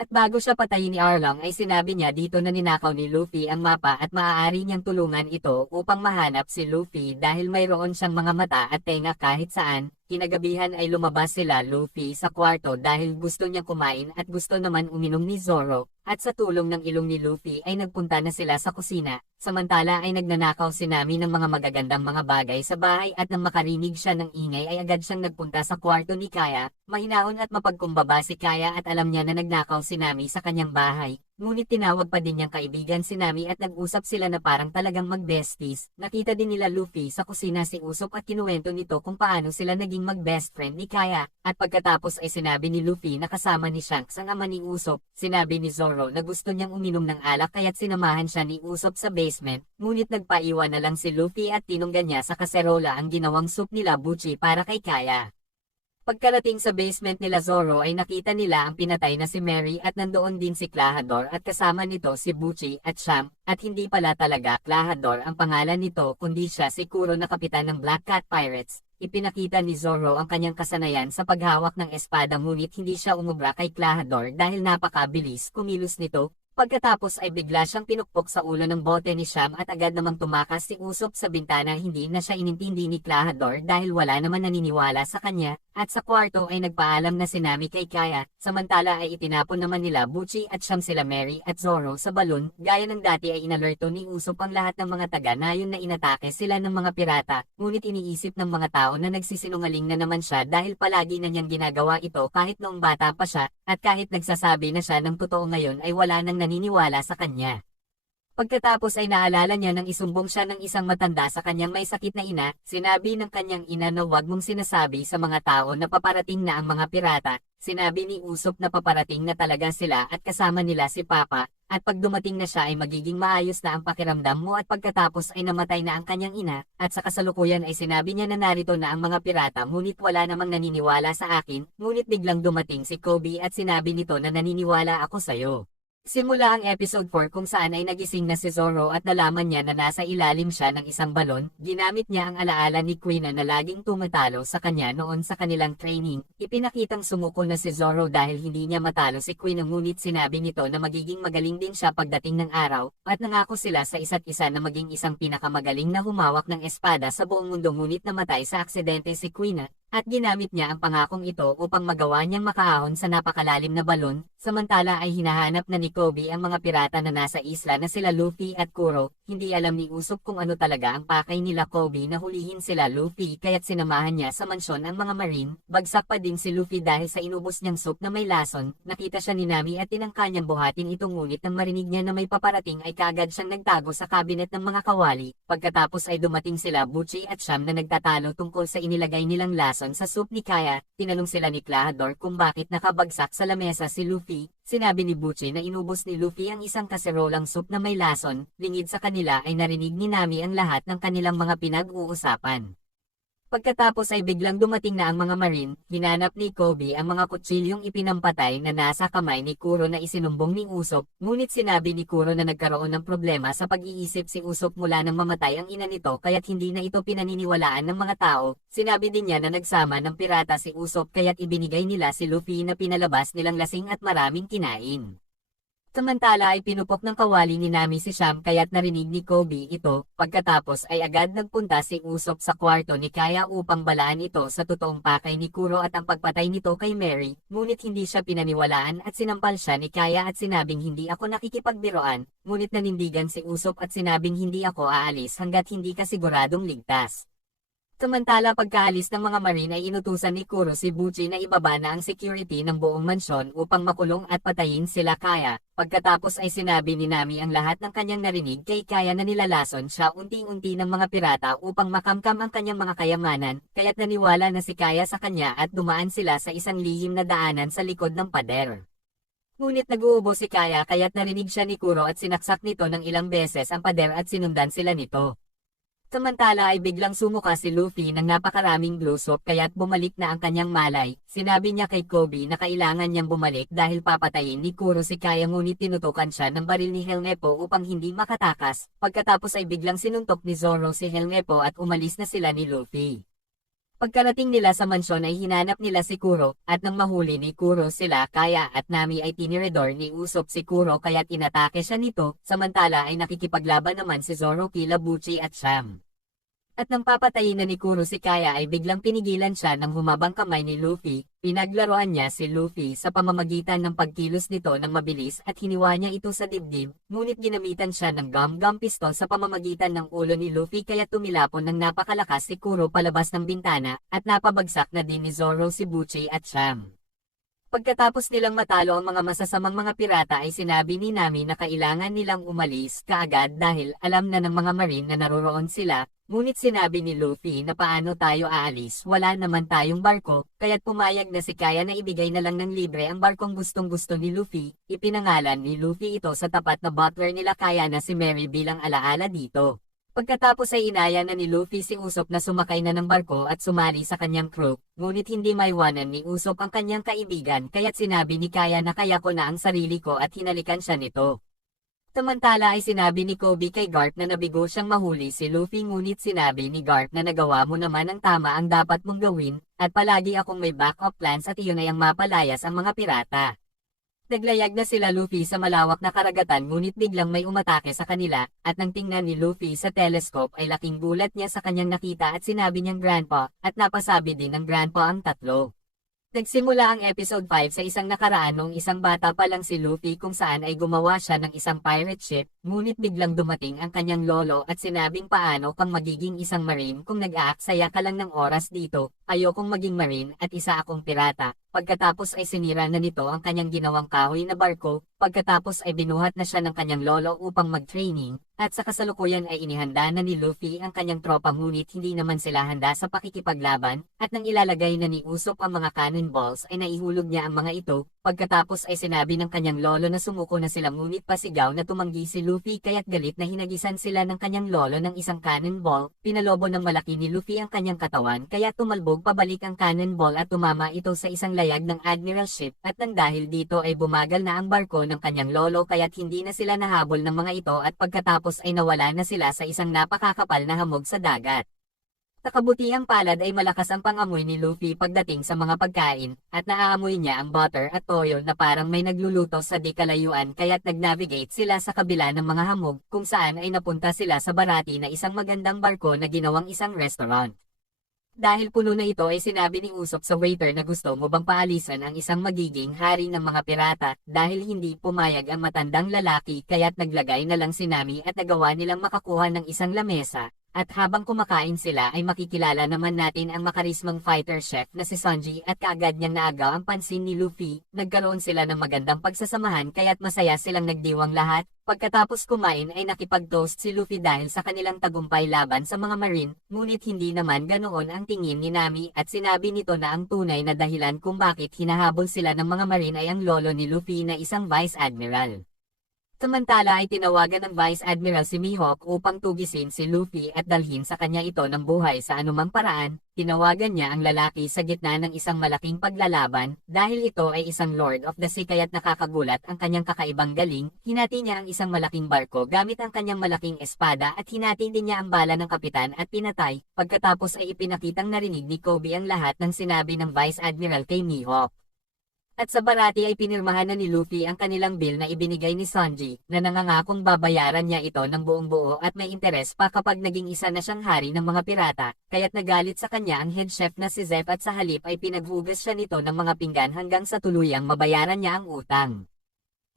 At bago siya patayin ni Arlong ay sinabi niya dito na ninakaw ni Luffy ang mapa at maaari niyang tulungan ito upang mahanap si Luffy dahil mayroon siyang mga mata at tenga kahit saan. Kinagabihan ay lumabas sila Luffy sa kwarto dahil gusto niyang kumain at gusto naman uminom ni Zoro, at sa tulong ng ilong ni Luffy ay nagpunta na sila sa kusina. Samantala ay nagnanakaw si Nami ng mga magagandang mga bagay sa bahay at nang makarinig siya ng ingay ay agad siyang nagpunta sa kwarto ni Kaya. Mahinahon at mapagkumbaba si Kaya at alam niya na nagnakaw si Nami sa kanyang bahay. Ngunit tinawag pa din niyang kaibigan si Nami at nag-usap sila na parang talagang mag-besties. Nakita din nila Luffy sa kusina si Usopp at kinuwento nito kung paano sila naging mag-best friend ni Kaya. At pagkatapos ay sinabi ni Luffy na kasama ni Shanks ang ama ni Usopp. Sinabi ni Zoro na gusto niyang uminom ng alak kaya't sinamahan siya ni Usopp sa basement. Ngunit nagpaiwan na lang si Luffy at tinunggan niya sa kaserola ang ginawang soup nila Butchie para kay Kaya. Pagkarating sa basement nila Zoro ay nakita nila ang pinatay na si Mary at nandoon din si Klahadore at kasama nito si Butchie at Sham, at hindi pala talaga Klahadore ang pangalan nito kundi siya si Kuro na kapitan ng Black Cat Pirates. Ipinakita ni Zoro ang kanyang kasanayan sa paghawak ng espada ngunit hindi siya umubra kay Klahadore dahil napakabilis kumilos nito. Pagkatapos ay bigla siyang pinukpok sa ulo ng bote ni Sham at agad namang tumakas si Usopp sa bintana. Hindi na siya inintindi ni Klahadore dahil wala naman naniniwala sa kanya, at sa kwarto ay nagpaalam na si Nami kay Kaya. Samantala ay itinapon naman nila Butchie at Sham sila Mary at Zoro sa balon. Gaya ng dati ay inalerto ni Usopp ang lahat ng mga taga-nayon na inatake sila ng mga pirata, ngunit iniisip ng mga tao na nagsisinungaling na naman siya dahil palagi na niyang ginagawa ito kahit noong bata pa siya, at kahit nagsasabi na siya ng totoo ngayon ay wala nang naniniwala sa kanya. Pagkatapos ay naalala niya nang isumbong siya ng isang matanda sa kanyang may sakit na ina. Sinabi ng kanyang ina na huwag mong sinasabi sa mga tao na paparating na ang mga pirata. Sinabi ni Usopp na paparating na talaga sila at kasama nila si Papa, at pag dumating na siya ay magiging maayos na ang pakiramdam mo, at pagkatapos ay namatay na ang kanyang ina, at sa kasalukuyan ay sinabi niya na narito na ang mga pirata ngunit wala namang naniniwala sa akin. Ngunit biglang dumating si Kobe at sinabi nito na naniniwala ako sa'yo. Simula ang episode 4 kung saan ay nagising na si Zoro at nalaman niya na nasa ilalim siya ng isang balon. Ginamit niya ang alaala ni Queen na laging tumatalo sa kanya noon sa kanilang training. Ipinakitang sumuko na si Zoro dahil hindi niya matalo si Queen, ngunit sinabi nito na magiging magaling din siya pagdating ng araw, at nangako sila sa isa't isa na maging isang pinakamagaling na humawak ng espada sa buong mundo, ngunit namatay sa aksidente si Queen. At ginamit niya ang pangakong ito upang magawa niyang makaahon sa napakalalim na balon. Samantala ay hinahanap na ni Kobe ang mga pirata na nasa isla na sila Luffy at Kuro. Hindi alam ni Usopp kung ano talaga ang pakay nila Kobe na hulihin sila Luffy, kaya't sinamahan niya sa mansyon ang mga marine. Bagsak pa din si Luffy dahil sa inubos niyang soup na may lason. Nakita siya ni Nami at tinangka niyang buhatin ito, ngunit nang marinig niya na may paparating ay kaagad siyang nagtago sa kabinet ng mga kawali. Pagkatapos ay dumating sila Butchie at Sham na nagtatalo tungkol sa inilagay nilang lason sa soup ni Kaya. Tinanong sila ni Klahadore kung bakit nakabagsak sa lamesa si Luffy. Sinabi ni Butchie na inubos ni Luffy ang isang kaserolang soup na may lason. Lingid sa kanila ay narinig ni Nami ang lahat ng kanilang mga pinag-uusapan. Pagkatapos ay biglang dumating na ang mga Marine, hinanap ni Kobe ang mga kutsilyong ipinampatay na nasa kamay ni Kuro na isinumbong ni Usopp, ngunit sinabi ni Kuro na nagkaroon ng problema sa pag-iisip si Usopp mula nang mamatay ang ina nito kaya't hindi na ito pinaniniwalaan ng mga tao. Sinabi din niya na nagsama ng pirata si Usopp kaya't ibinigay nila si Luffy na pinalabas nilang lasing at maraming kinain. Samantala ay pinupok ng kawali ni Nami si Sham kaya't narinig ni Kobe ito, pagkatapos ay agad nagpunta si Usopp sa kwarto ni Kaya upang balaan ito sa totoong pakay ni Kuro at ang pagpatay nito kay Mary, ngunit hindi siya pinaniwalaan at sinampal siya ni Kaya at sinabing hindi ako nakikipagbiroan, ngunit nanindigan si Usopp at sinabing hindi ako aalis hanggat hindi ka siguradong ligtas. Samantala pagkaalis ng mga Marine ay inutusan ni Kuro si Butchie na ibaba na ang security ng buong mansyon upang makulong at patayin sila Kaya. Pagkatapos ay sinabi ni Nami ang lahat ng kanyang narinig kay Kaya na nilalason siya unti-unti ng mga pirata upang makamkam ang kanyang mga kayamanan, kaya't naniwala na si Kaya sa kanya at dumaan sila sa isang lihim na daanan sa likod ng pader. Ngunit nag-uubo si Kaya kaya't narinig siya ni Kuro at sinaksak nito ng ilang beses ang pader at sinundan sila nito. Samantala ay biglang sumuka si Luffy ng napakaraming blue soap kaya't bumalik na ang kanyang malay. Sinabi niya kay Kobe na kailangan niyang bumalik dahil papatayin ni Kuro si Kaya ngunit tinutukan siya ng baril ni Helmepo upang hindi makatakas. Pagkatapos ay biglang sinuntok ni Zoro si Helmepo at umalis na sila ni Luffy. Pagkarating nila sa mansyon ay hinanap nila si Kuro, at nang mahuli ni Kuro sila Kaya at Nami ay tiniredor ni Usopp si Kuro kaya't inatake siya nito, samantala ay nakikipaglaban naman si Zoro kila Butchie at Sham. At nang papatayin na ni Kuro si Kaya ay biglang pinigilan siya ng humabang kamay ni Luffy, pinaglaruan niya si Luffy sa pamamagitan ng pagkilos nito ng mabilis at hiniwa niya ito sa dibdib, ngunit ginamitan siya ng gum-gum pistol sa pamamagitan ng ulo ni Luffy kaya tumilapon ng napakalakas si Kuro palabas ng bintana, at napabagsak na din ni Zoro si Butchie at Sham. Pagkatapos nilang matalo ang mga masasamang mga pirata ay sinabi ni Nami na kailangan nilang umalis kaagad dahil alam na ng mga Marine na naroroon sila, ngunit sinabi ni Luffy na paano tayo aalis, wala naman tayong barko, kaya't pumayag na si Kaya na ibigay na lang ng libre ang barkong gustong-gusto ni Luffy. Ipinangalan ni Luffy ito sa tapat na butler nila Kaya na si Mary bilang alaala dito. Pagkatapos ay inaya na ni Luffy si Usopp na sumakay na ng barko at sumali sa kanyang crew, ngunit hindi maiwanan ni Usopp ang kanyang kaibigan kaya't sinabi ni Kaya na kaya ko na ang sarili ko at hinalikan siya nito. Samantala ay sinabi ni Kobe kay Garp na nabigo siyang mahuli si Luffy ngunit sinabi ni Garp na nagawa mo naman ang tama ang dapat mong gawin, at palagi akong may backup plans at iyon ay ang mapalayas ang mga pirata. Naglayag na sila Luffy sa malawak na karagatan ngunit biglang may umatake sa kanila, at nang tingnan ni Luffy sa telescope ay laking gulat niya sa kanyang nakita at sinabi niyang Grandpa, at napasabi din ng Grandpa ang tatlo. Nagsimula ang episode 5 sa isang nakaraan noong isang bata pa lang si Luffy kung saan ay gumawa siya ng isang pirate ship, ngunit biglang dumating ang kanyang lolo at sinabing paano kang magiging isang marine kung nag-aaksaya ka lang ng oras dito, ayokong maging marine at isa akong pirata. Pagkatapos ay sinira na nito ang kanyang ginawang kahoy na barko, pagkatapos ay binuhat na siya ng kanyang lolo upang mag-training, at sa kasalukuyan ay inihanda na ni Luffy ang kanyang tropa ngunit hindi naman sila handa sa pakikipaglaban, at nang ilalagay na ni Usopp ang mga cannonballs ay naihulog niya ang mga ito, pagkatapos ay sinabi ng kanyang lolo na sumuko na sila ngunit pasigaw na tumanggi si Luffy kaya't galit na hinagisan sila ng kanyang lolo ng isang cannonball, pinalobo ng malaki ni Luffy ang kanyang katawan kaya tumalbog pabalik ang cannonball at tumama ito sa isang layag ng admiral ship, at nang dahil dito ay bumagal na ang barko ng kanyang lolo kaya't hindi na sila nahabol ng mga ito at pagkatapos ay nawala na sila sa isang napakakapal na hamog sa dagat. Sa kabutihang palad ay malakas ang pangamoy ni Luffy pagdating sa mga pagkain, at naaamoy niya ang butter at toyo na parang may nagluluto sa di kalayuan kaya't nag-navigate sila sa kabila ng mga hamog kung saan ay napunta sila sa Barati na isang magandang barko na ginawang isang restaurant. Dahil puno na ito ay sinabi ni Usopp sa waiter na gusto mo bang paalisan ang isang magiging hari ng mga pirata, dahil hindi pumayag ang matandang lalaki kaya't naglagay na lang si Nami at nagawa nilang makakuha ng isang lamesa. At habang kumakain sila ay makikilala naman natin ang makarismang fighter chef na si Sanji at kaagad niyang naagaw ang pansin ni Luffy. Nagkaroon sila ng magandang pagsasamahan kaya't masaya silang nagdiwang lahat. Pagkatapos kumain ay nakipag-toast si Luffy dahil sa kanilang tagumpay laban sa mga Marine, ngunit hindi naman ganoon ang tingin ni Nami at sinabi nito na ang tunay na dahilan kung bakit hinahabol sila ng mga Marine ay ang lolo ni Luffy na isang Vice Admiral. Samantala ay tinawagan ng Vice Admiral si Mihawk upang tugisin si Luffy at dalhin sa kanya ito ng buhay sa anumang paraan. Tinawagan niya ang lalaki sa gitna ng isang malaking paglalaban, dahil ito ay isang Lord of the Sea kaya't nakakagulat ang kanyang kakaibang galing. Hinati niya ang isang malaking barko gamit ang kanyang malaking espada at hinati din niya ang bala ng kapitan at pinatay. Pagkatapos ay ipinakitang narinig ni Kobe ang lahat ng sinabi ng Vice Admiral kay Mihawk. At sa barati ay pinirmahan na ni Luffy ang kanilang bill na ibinigay ni Sanji, na nangangakong babayaran niya ito ng buong buo at may interes pa kapag naging isa na siyang hari ng mga pirata, kaya't nagalit sa kanya ang head chef na si Zeff at sa halip ay pinaghugas siya nito ng mga pinggan hanggang sa tuluyang mabayaran niya ang utang.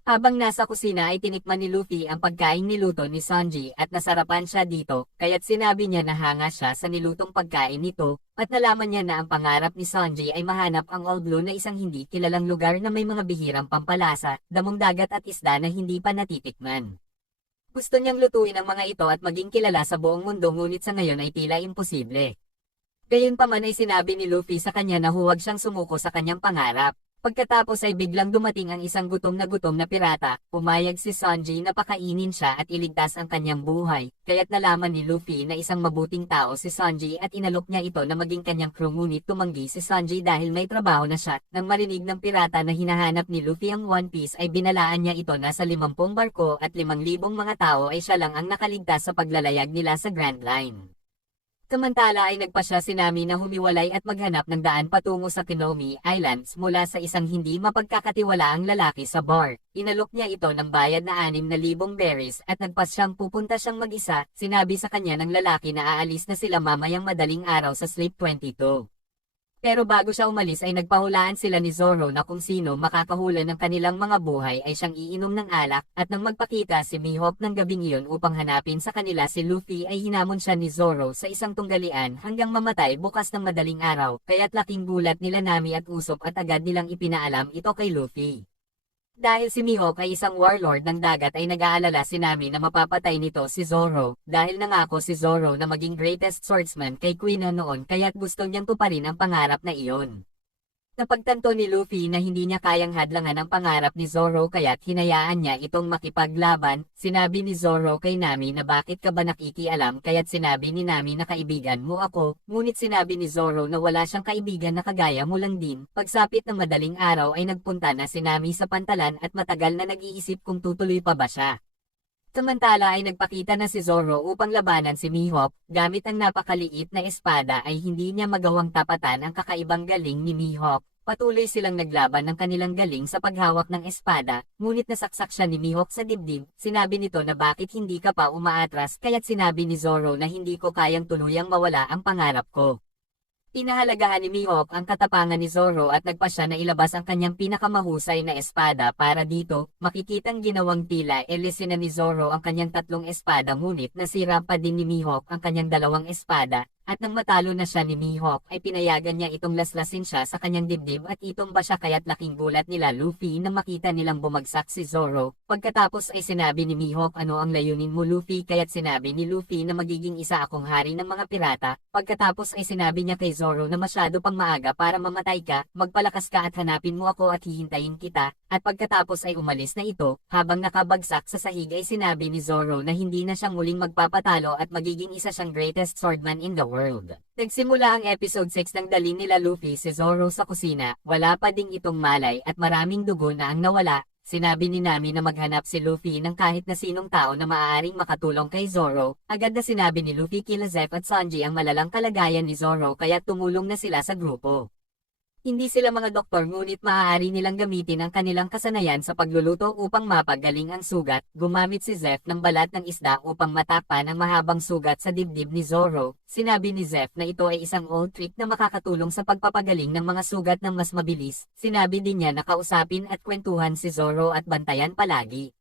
Habang nasa kusina ay tinikman ni Luffy ang pagkaing niluto ni Sanji at nasarapan siya dito, kaya't sinabi niya na hanga siya sa nilutong pagkain nito, at nalaman niya na ang pangarap ni Sanji ay mahanap ang All Blue na isang hindi kilalang lugar na may mga bihirang pampalasa, damong dagat at isda na hindi pa natitikman. Gusto niyang lutuin ang mga ito at maging kilala sa buong mundo ngunit sa ngayon ay tila imposible. Gayunpaman ay sinabi ni Luffy sa kanya na huwag siyang sumuko sa kanyang pangarap. Pagkatapos ay biglang dumating ang isang gutom na pirata, pumayag si Sanji na pakainin siya at iligtas ang kanyang buhay, kaya't nalaman ni Luffy na isang mabuting tao si Sanji at inalok niya ito na maging kanyang crew ngunit tumanggi si Sanji dahil may trabaho na siya. Nang marinig ng pirata na hinahanap ni Luffy ang One Piece ay binalaan niya ito na sa 50 barko at 5,000 mga tao ay siya lang ang nakaligtas sa paglalayag nila sa Grand Line. Samantala ay nagpasya si Nami na humiwalay at maghanap ng daan patungo sa Kinomi Islands mula sa isang hindi mapagkakatiwalaang lalaki sa bar. Inalok niya ito ng bayad na 6,000 berries at nagpasyang pupunta siyang mag-isa. Sinabi sa kanya ng lalaki na aalis na sila mamayang madaling araw sa Sleep 22. Pero bago siya umalis ay nagpahulaan sila ni Zoro na kung sino makakahula ng kanilang mga buhay ay siyang iinom ng alak, at nang magpakita si Mihawk ng gabing iyon upang hanapin sa kanila si Luffy ay hinamon siya ni Zoro sa isang tunggalian hanggang mamatay bukas ng madaling araw, kaya't laking gulat nila Nami at Usopp at agad nilang ipinaalam ito kay Luffy. Dahil si Mihawk ay isang warlord ng dagat ay nag-aalala si Nami na mapapatay nito si Zoro, dahil nangako si Zoro na maging greatest swordsman kay Queen noon kaya't gusto niyang tuparin ang pangarap na iyon. Napagtanto ni Luffy na hindi niya kayang hadlangan ang pangarap ni Zoro kaya't hinayaan niya itong makipaglaban. Sinabi ni Zoro kay Nami na bakit ka ba nakikialam kaya't sinabi ni Nami na kaibigan mo ako, ngunit sinabi ni Zoro na wala siyang kaibigan na kagaya mo lang din. Pagsapit ng madaling araw ay nagpunta na si Nami sa pantalan at matagal na nag-iisip kung tutuloy pa ba siya. Samantala ay nagpakita na si Zoro upang labanan si Mihawk, gamit ang napakaliit na espada ay hindi niya magawang tapatan ang kakaibang galing ni Mihawk. Patuloy silang naglaban ng kanilang galing sa paghawak ng espada, ngunit nasaksak siya ni Mihawk sa dibdib. Sinabi nito na bakit hindi ka pa umaatras kaya't sinabi ni Zoro na hindi ko kayang tuluyang mawala ang pangarap ko. Pinahalagahan ni Mihawk ang katapangan ni Zoro at nagpasya na ilabas ang kanyang pinakamahusay na espada para dito. Makikitang ginawang tila elisin na ni Zoro ang kanyang 3 espada ngunit nasira pa din ni Mihawk ang kanyang 2 espada. At nang matalo na siya ni Mihawk ay pinayagan niya itong laslasin siya sa kanyang dibdib at itomba siya kaya't laking gulat nila Luffy na makita nilang bumagsak si Zoro. Pagkatapos ay sinabi ni Mihawk ano ang layunin mo Luffy kaya't sinabi ni Luffy na magiging isa akong hari ng mga pirata. Pagkatapos ay sinabi niya kay Zoro na masyado pang maaga para mamatay ka, magpalakas ka at hanapin mo ako at hihintayin kita. At pagkatapos ay umalis na ito, habang nakabagsak sa sahig ay sinabi ni Zoro na hindi na siya muling magpapatalo at magiging isa siyang greatest swordman in the world. Nagsimula ang episode 6 nang dalhin nila Luffy si Zoro sa kusina, wala pa ding itong malay at maraming dugo na ang nawala. Sinabi ni Nami na maghanap si Luffy ng kahit na sinong tao na maaaring makatulong kay Zoro. Agad na sinabi ni Luffy kila Zeff at Sanji ang malalang kalagayan ni Zoro kaya tumulong na sila sa grupo. Hindi sila mga doktor ngunit maaari nilang gamitin ang kanilang kasanayan sa pagluluto upang mapagaling ang sugat. Gumamit si Zeff ng balat ng isda upang matakpan ang mahabang sugat sa dibdib ni Zoro. Sinabi ni Zeff na ito ay isang old trick na makakatulong sa pagpapagaling ng mga sugat ng mas mabilis. Sinabi din niya na kausapin at kwentuhan si Zoro at bantayan palagi.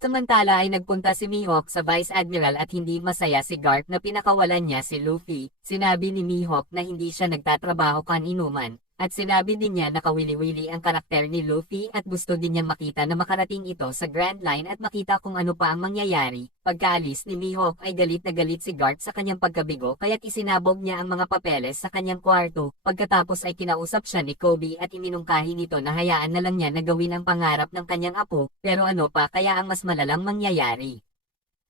Samantala ay nagpunta si Mihawk sa Vice Admiral at hindi masaya si Garp na pinakawalan niya si Luffy. Sinabi ni Mihawk na hindi siya nagtatrabaho kaninuman, At sinabi din niya na kawili-wili ang karakter ni Luffy at gusto din niyang makita na makarating ito sa Grand Line at makita kung ano pa ang mangyayari. Pagkaalis ni Mihawk ay galit na galit si Garp sa kanyang pagkabigo kaya't isinabog niya ang mga papeles sa kanyang kwarto. Pagkatapos ay kinausap siya ni Kobe at iminungkahi nito na hayaan na lang niya na gawin ang pangarap ng kanyang apo, pero ano pa kaya ang mas malalang mangyayari.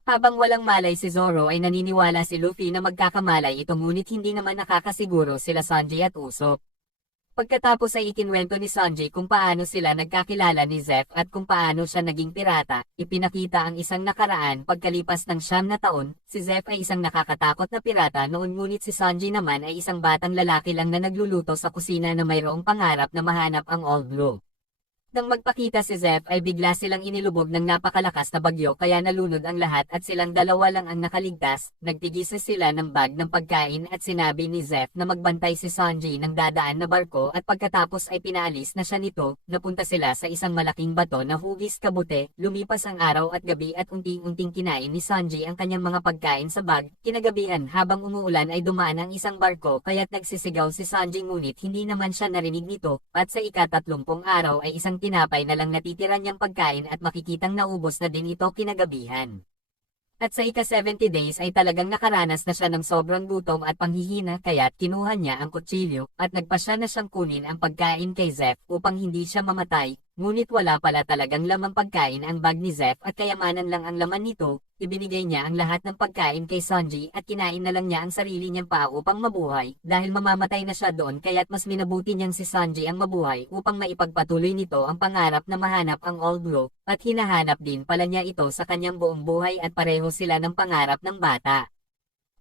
Habang walang malay si Zoro ay naniniwala si Luffy na magkakamalay ito ngunit hindi naman nakakasiguro sila Sanji at Usopp. Pagkatapos ay ikinwento ni Sanji kung paano sila nagkakilala ni Zeff at kung paano siya naging pirata, ipinakita ang isang nakaraan pagkalipas ng 9 na taon, si Zeff ay isang nakakatakot na pirata noon ngunit si Sanji naman ay isang batang lalaki lang na nagluluto sa kusina na mayroong pangarap na mahanap ang Old Blue. Nang magpakita si Zeff ay bigla silang inilubog ng napakalakas na bagyo kaya nalunod ang lahat at silang dalawa lang ang nakaligtas, nagtigisa sila ng bag ng pagkain at sinabi ni Zeff na magbantay si Sanji ng dadaan na barko at pagkatapos ay pinaalis na siya nito, napunta sila sa isang malaking bato na hugis kabute, lumipas ang araw at gabi at unting-unting kinain ni Sanji ang kanyang mga pagkain sa bag, kinagabihan habang umuulan ay dumaan ang isang barko kaya't nagsisigaw si Sanji ngunit hindi naman siya narinig nito, at sa ika-30 araw ay isang tinapay na lang natitira niyang pagkain at makikitang naubos na din ito kinagabihan. At sa ika-70 days ay talagang nakaranas na siya ng sobrang gutom at panghihina kaya't kinuha niya ang kutsilyo at nagpasya na siyang kunin ang pagkain kay Zeff upang hindi siya mamatay, ngunit wala pala talagang lamang pagkain ang bag ni Zeff at kayamanan lang ang laman nito, ibinigay niya ang lahat ng pagkain kay Sanji at kinain na lang niya ang sarili niyang paa upang mabuhay dahil mamamatay na siya doon kaya't mas minabuti niyang si Sanji ang mabuhay upang maipagpatuloy nito ang pangarap na mahanap ang Old Blue at hinahanap din pala niya ito sa kanyang buong buhay at pareho sila ng pangarap ng bata.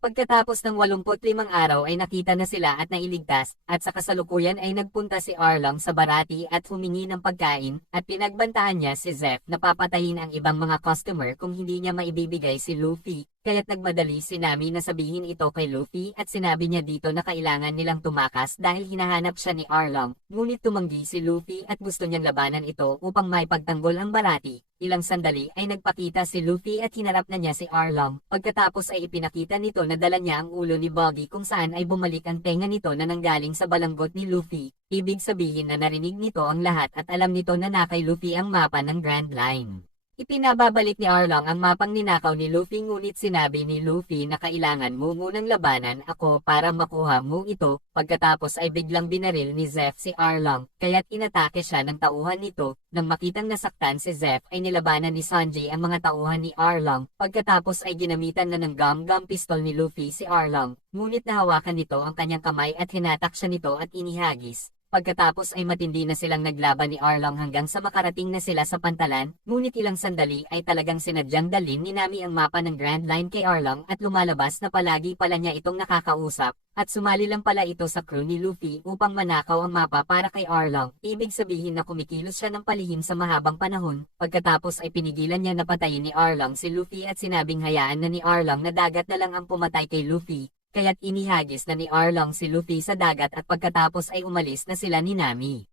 Pagkatapos ng 85 araw ay nakita na sila at nailigtas, at sa kasalukuyan ay nagpunta si Arlong sa Barati at humingi ng pagkain, at pinagbantaan niya si Zeff na papatayin ang ibang mga customer kung hindi niya maibibigay si Luffy, kaya't nagmadali si Nami na sabihin ito kay Luffy at sinabi niya dito na kailangan nilang tumakas dahil hinahanap siya ni Arlong, ngunit tumanggi si Luffy at gusto niyang labanan ito upang maipagtanggol ang Barati. Ilang sandali ay nagpakita si Luffy at hinarap na niya si Arlong, pagkatapos ay ipinakita nito na dala niya ang ulo ni Buggy kung saan ay bumalik ang tenga nito na nanggaling sa balanggot ni Luffy, ibig sabihin na narinig nito ang lahat at alam nito na nakay Luffy ang mapa ng Grand Line. Ipinababalik ni Arlong ang mapang ninakaw ni Luffy ngunit sinabi ni Luffy na kailangan mo munang labanan ako para makuha mo ito, pagkatapos ay biglang binaril ni Zeff si Arlong, kaya't inatake siya ng tauhan nito, nang makitang nasaktan si Zeff ay nilabanan ni Sanji ang mga tauhan ni Arlong, pagkatapos ay ginamitan na ng gum-gum pistol ni Luffy si Arlong, ngunit nahawakan nito ang kanyang kamay at hinatak siya nito at inihagis. Pagkatapos ay matindi na silang naglaban ni Arlong hanggang sa makarating na sila sa pantalan, ngunit ilang sandali ay talagang sinadyang dalhin ni Nami ang mapa ng Grand Line kay Arlong at lumalabas na palagi pala niya itong nakakausap, at sumali lang pala ito sa crew ni Luffy upang manakaw ang mapa para kay Arlong, ibig sabihin na kumikilos siya ng palihim sa mahabang panahon, pagkatapos ay pinigilan niya na patayin ni Arlong si Luffy at sinabing hayaan na ni Arlong na dagat na lang ang pumatay kay Luffy. Kaya't inihagis na ni Arlong si Luffy sa dagat at pagkatapos ay umalis na sila ni Nami.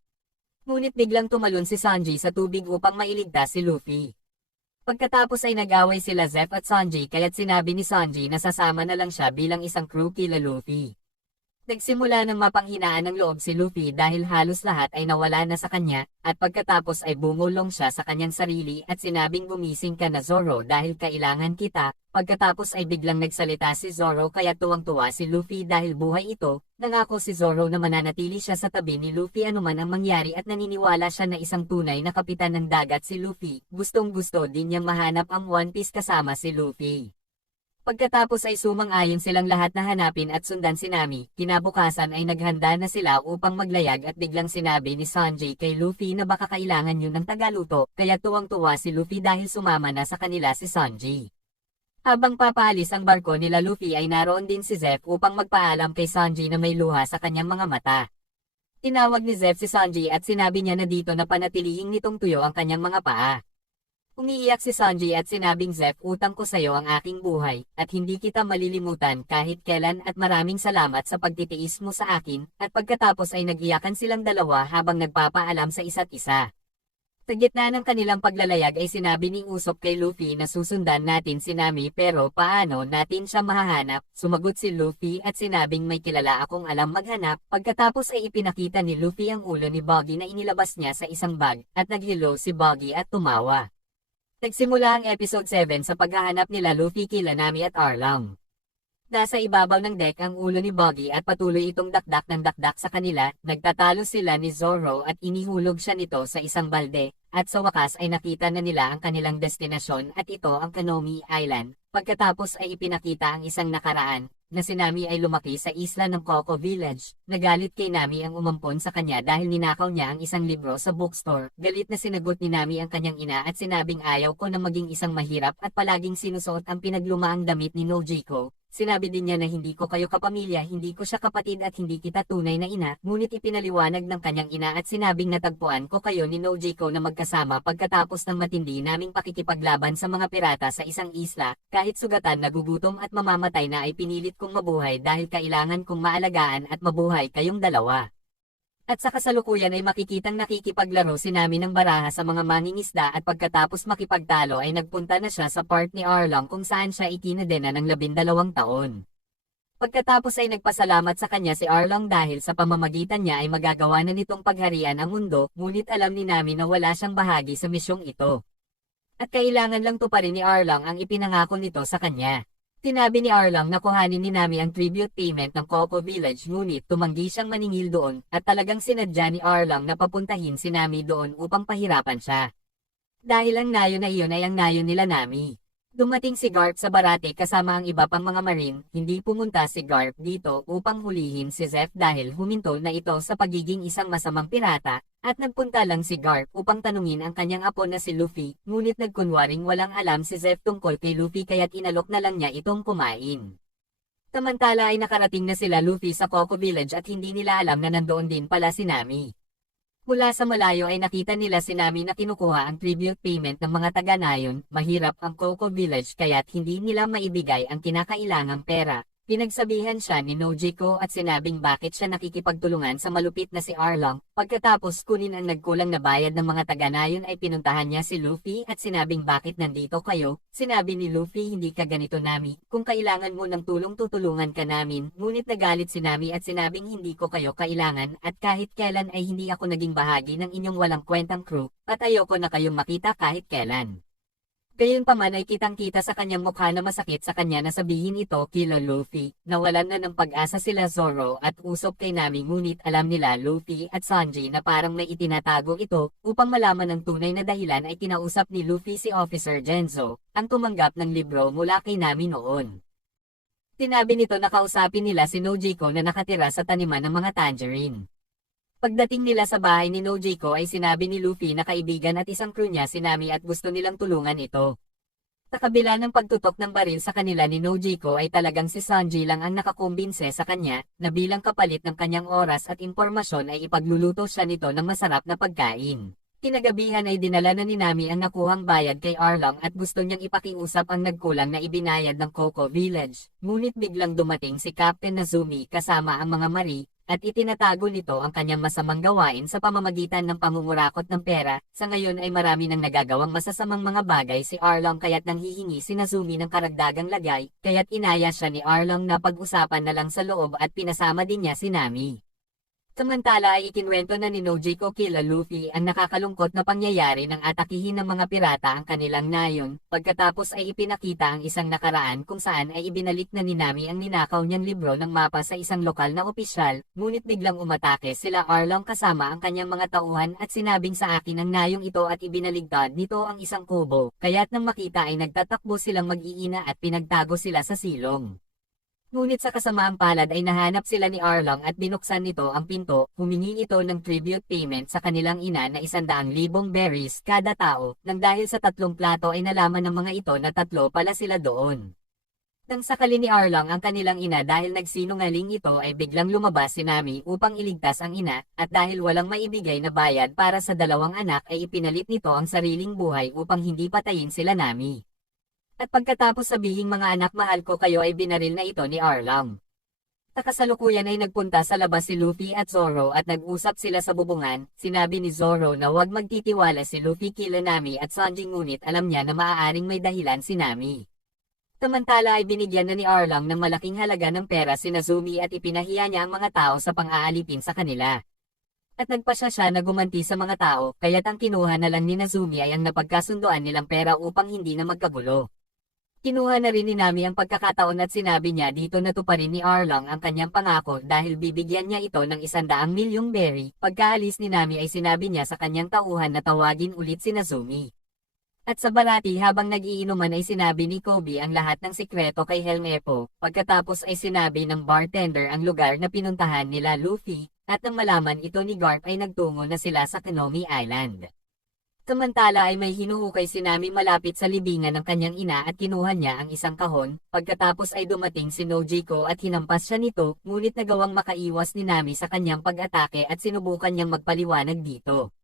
Ngunit biglang tumalon si Sanji sa tubig upang mailigtas si Luffy. Pagkatapos ay nag-away sila Zeff at Sanji kaya't sinabi ni Sanji na sasama na lang siya bilang isang crew kila Luffy. Nagsimula ng mapanghinaan ng loob si Luffy dahil halos lahat ay nawala na sa kanya, at pagkatapos ay bumulong siya sa kanyang sarili at sinabing gumising ka na Zoro dahil kailangan kita, pagkatapos ay biglang nagsalita si Zoro kaya tuwang-tuwa si Luffy dahil buhay ito, nangako si Zoro na mananatili siya sa tabi ni Luffy anuman ang mangyari at naniniwala siya na isang tunay na kapitan ng dagat si Luffy, gustong-gusto din niyang mahanap ang One Piece kasama si Luffy. Pagkatapos ay sumang-ayon silang lahat na hanapin at sundan si Nami, kinabukasan ay naghanda na sila upang maglayag at biglang sinabi ni Sanji kay Luffy na baka kailangan yun ng tagaluto, kaya tuwang-tuwa si Luffy dahil sumama na sa kanila si Sanji. Habang papaalis ang barko nila Luffy ay naroon din si Zeff upang magpaalam kay Sanji na may luha sa kanyang mga mata. Tinawag ni Zeff si Sanji at sinabi niya na dito na panatilihing nitong tuyo ang kanyang mga paa. Umiiyak si Sanji at sinabing Zeff utang ko sayo ang aking buhay, at hindi kita malilimutan kahit kailan at maraming salamat sa pagtitiis mo sa akin, at pagkatapos ay nag-iyakan silang dalawa habang nagpapaalam sa isa't isa. Sa gitna ng kanilang paglalayag ay sinabi ni Usopp kay Luffy na susundan natin si Nami pero paano natin siya mahahanap? Sumagot si Luffy at sinabing may kilala akong alam maghanap. Pagkatapos ay ipinakita ni Luffy ang ulo ni Buggy na inilabas niya sa isang bag at naghilo si Buggy at tumawa. Nagsimula ang episode 7 sa paghahanap nila Luffy kila Nami at Arlong. Nasa ibabaw ng deck ang ulo ni Buggy at patuloy itong dakdak ng dakdak sa kanila, nagtatalo sila ni Zoro at inihulog siya nito sa isang balde, at sa wakas ay nakita na nila ang kanilang destinasyon at ito ang Kanomi Island. Pagkatapos ay ipinakita ang isang nakaraan, na si Nami ay lumaki sa isla ng Coco Village. Nagalit kay Nami ang umampon sa kanya dahil ninakaw niya ang isang libro sa bookstore. Galit na sinagot ni Nami ang kanyang ina at sinabing ayaw ko na maging isang mahirap at palaging sinusuot ang pinaglumaang damit ni Nojiko. Sinabi din niya na hindi ko kayo kapamilya, hindi ko siya kapatid at hindi kita tunay na ina, ngunit ipinaliwanag ng kanyang ina at sinabing natagpuan ko kayo ni Nojiko na magkasama pagkatapos ng matindi naming pakikipaglaban sa mga pirata sa isang isla, kahit sugatan nagugutom at mamamatay na ay pinilit kong mabuhay dahil kailangan kong maalagaan at mabuhay kayong dalawa. At sa kasalukuyan ay makikitang nakikipaglaro si Nami ng baraha sa mga mangingisda at pagkatapos makipagtalo ay nagpunta na siya sa part ni Arlong kung saan siya ikinadena ng 12 taon. Pagkatapos ay nagpasalamat sa kanya si Arlong dahil sa pamamagitan niya ay magagawa na nitong pagharian ang mundo, ngunit alam ni Nami na wala siyang bahagi sa misyong ito. At kailangan lang tuparin ni Arlong ang ipinangako nito sa kanya. Tinabi ni Arlong na kuhanin ni Nami ang tribute payment ng Coco Village ngunit tumanggi siyang maningil doon at talagang sinadya ni Arlong na papuntahin si Nami doon upang pahirapan siya. Dahil ang nayo na iyon ay ang nayo nila Nami. Dumating si Garp sa Barate kasama ang iba pang mga marine, hindi pumunta si Garp dito upang hulihin si Zeph dahil humintol na ito sa pagiging isang masamang pirata, at nagpunta lang si Garp upang tanungin ang kanyang apo na si Luffy, ngunit nagkunwaring walang alam si Zeph tungkol kay Luffy kaya't inalok na lang niya itong kumain. Samantala ay nakarating na sila Luffy sa Coco Village at hindi nila alam na nandoon din pala si Nami. Mula sa malayo ay nakita nila si Nami na kinukuha ang tribute payment ng mga taga-nayon, mahirap ang Coco Village kaya't hindi nila maibigay ang kinakailangang pera. Pinagsabihan siya ni Nojiko at sinabing bakit siya nakikipagtulungan sa malupit na si Arlong. Pagkatapos kunin ang nagkulang na bayad ng mga taga-nayon ay pinuntahan niya si Luffy at sinabing bakit nandito kayo. Sinabi ni Luffy hindi ka ganito Nami, kung kailangan mo ng tulong tutulungan ka namin. Ngunit nagalit si Nami at sinabing hindi ko kayo kailangan at kahit kailan ay hindi ako naging bahagi ng inyong walang kwentang crew at ayoko na kayong makita kahit kailan. Gayunpaman ay kitang-kita sa kanyang mukha na masakit sa kanya na sabihin ito kila Luffy. Nawalan na ng pag-asa sila Zoro at Usopp kay Nami ngunit alam nila Luffy at Sanji na parang may itinatago ito. Upang malaman ang tunay na dahilan ay kinausap ni Luffy si Officer Genzo, ang tumanggap ng libro mula kay Nami noon. Tinabi nito na kausapin nila si Nojiko na nakatira sa taniman ng mga tangerine. Pagdating nila sa bahay ni Nojiko ay sinabi ni Luffy na kaibigan at isang crew niya si Nami at gusto nilang tulungan ito. Sa kabila ng pagtutok ng baril sa kanila ni Nojiko ay talagang si Sanji lang ang nakakumbinse sa kanya na bilang kapalit ng kanyang oras at impormasyon ay ipagluluto siya nito ng masarap na pagkain. Kinagabihan ay dinala na ni Nami ang nakuhang bayad kay Arlong at gusto niyang ipakiusap ang nagkulang na ibinayad ng Coco Village. Ngunit biglang dumating si Captain Nazumi kasama ang mga mari, at itinatago nito ang kanyang masamang gawain sa pamamagitan ng pangungurakot ng pera. Sa ngayon ay marami nang nagagawang masasamang mga bagay si Arlong kaya't nanghihingi si Nazumi ng karagdagang lagay, kaya't inaya siya ni Arlong na pag-usapan na lang sa loob at pinasama din niya si Nami. Samantala ay ikinwento na ni Nojiko kila Luffy ang nakakalungkot na pangyayari ng atakihin ng mga pirata ang kanilang nayon, pagkatapos ay ipinakita ang isang nakaraan kung saan ay ibinalik na ni Nami ang ninakaw niyang libro ng mapa sa isang lokal na opisyal, ngunit biglang umatake sila Arlong kasama ang kanyang mga tauhan at sinabing sa akin ang nayong ito at ibinaligtad nito ang isang kubo, kaya't nang makita ay nagtatakbo silang mag-iina at pinagtago sila sa silong. Ngunit sa kasamaang palad ay nahanap sila ni Arlong at binuksan nito ang pinto, humingi ito ng tribute payment sa kanilang ina na 100,000 berries kada tao, nang dahil sa 3 plato ay nalaman ng mga ito na 3 pala sila doon. Nang sakali ni Arlong ang kanilang ina dahil nagsinungaling ito ay biglang lumabas si Nami upang iligtas ang ina, at dahil walang maibigay na bayad para sa 2 anak ay ipinalit nito ang sariling buhay upang hindi patayin sila Nami. At pagkatapos sabihing mga anak mahal ko kayo ay binaril na ito ni Arlong. Sa kasalukuyan ay nagpunta sa labas si Luffy at Zoro at nag-usap sila sa bubungan. Sinabi ni Zoro na huwag magtitiwala si Luffy kila Nami at Sanji, ngunit alam niya na maaaring may dahilan si Nami. Samantala ay binigyan na ni Arlong ng malaking halaga ng pera si Nazumi at ipinahiya niya ang mga tao sa pang-aalipin sa kanila. At nagpasya siya na gumanti sa mga tao, kaya't ang kinuha na lang ni Nazumi ay ang napagkasunduan nilang pera upang hindi na magkagulo. Kinuha na rin ni Nami ang pagkakataon at sinabi niya dito na tuparin ni Arlong ang kanyang pangako dahil bibigyan niya ito ng 100 milyong berry. Pagkaalis ni Nami ay sinabi niya sa kanyang tauhan na tawagin ulit si Nazumi. At sa balati habang nag-iinuman ay sinabi ni Kobe ang lahat ng sikreto kay Helmepo. Pagkatapos ay sinabi ng bartender ang lugar na pinuntahan nila Luffy, at nang malaman ito ni Garp ay nagtungo na sila sa Kanomi Island. Samantala ay may hinuhukay si Nami malapit sa libingan ng kanyang ina at kinuha niya ang isang kahon. Pagkatapos ay dumating si Nojiko at hinampas siya nito, ngunit nagawang makaiwas ni Nami sa kanyang pag-atake at sinubukan niyang magpaliwanag dito.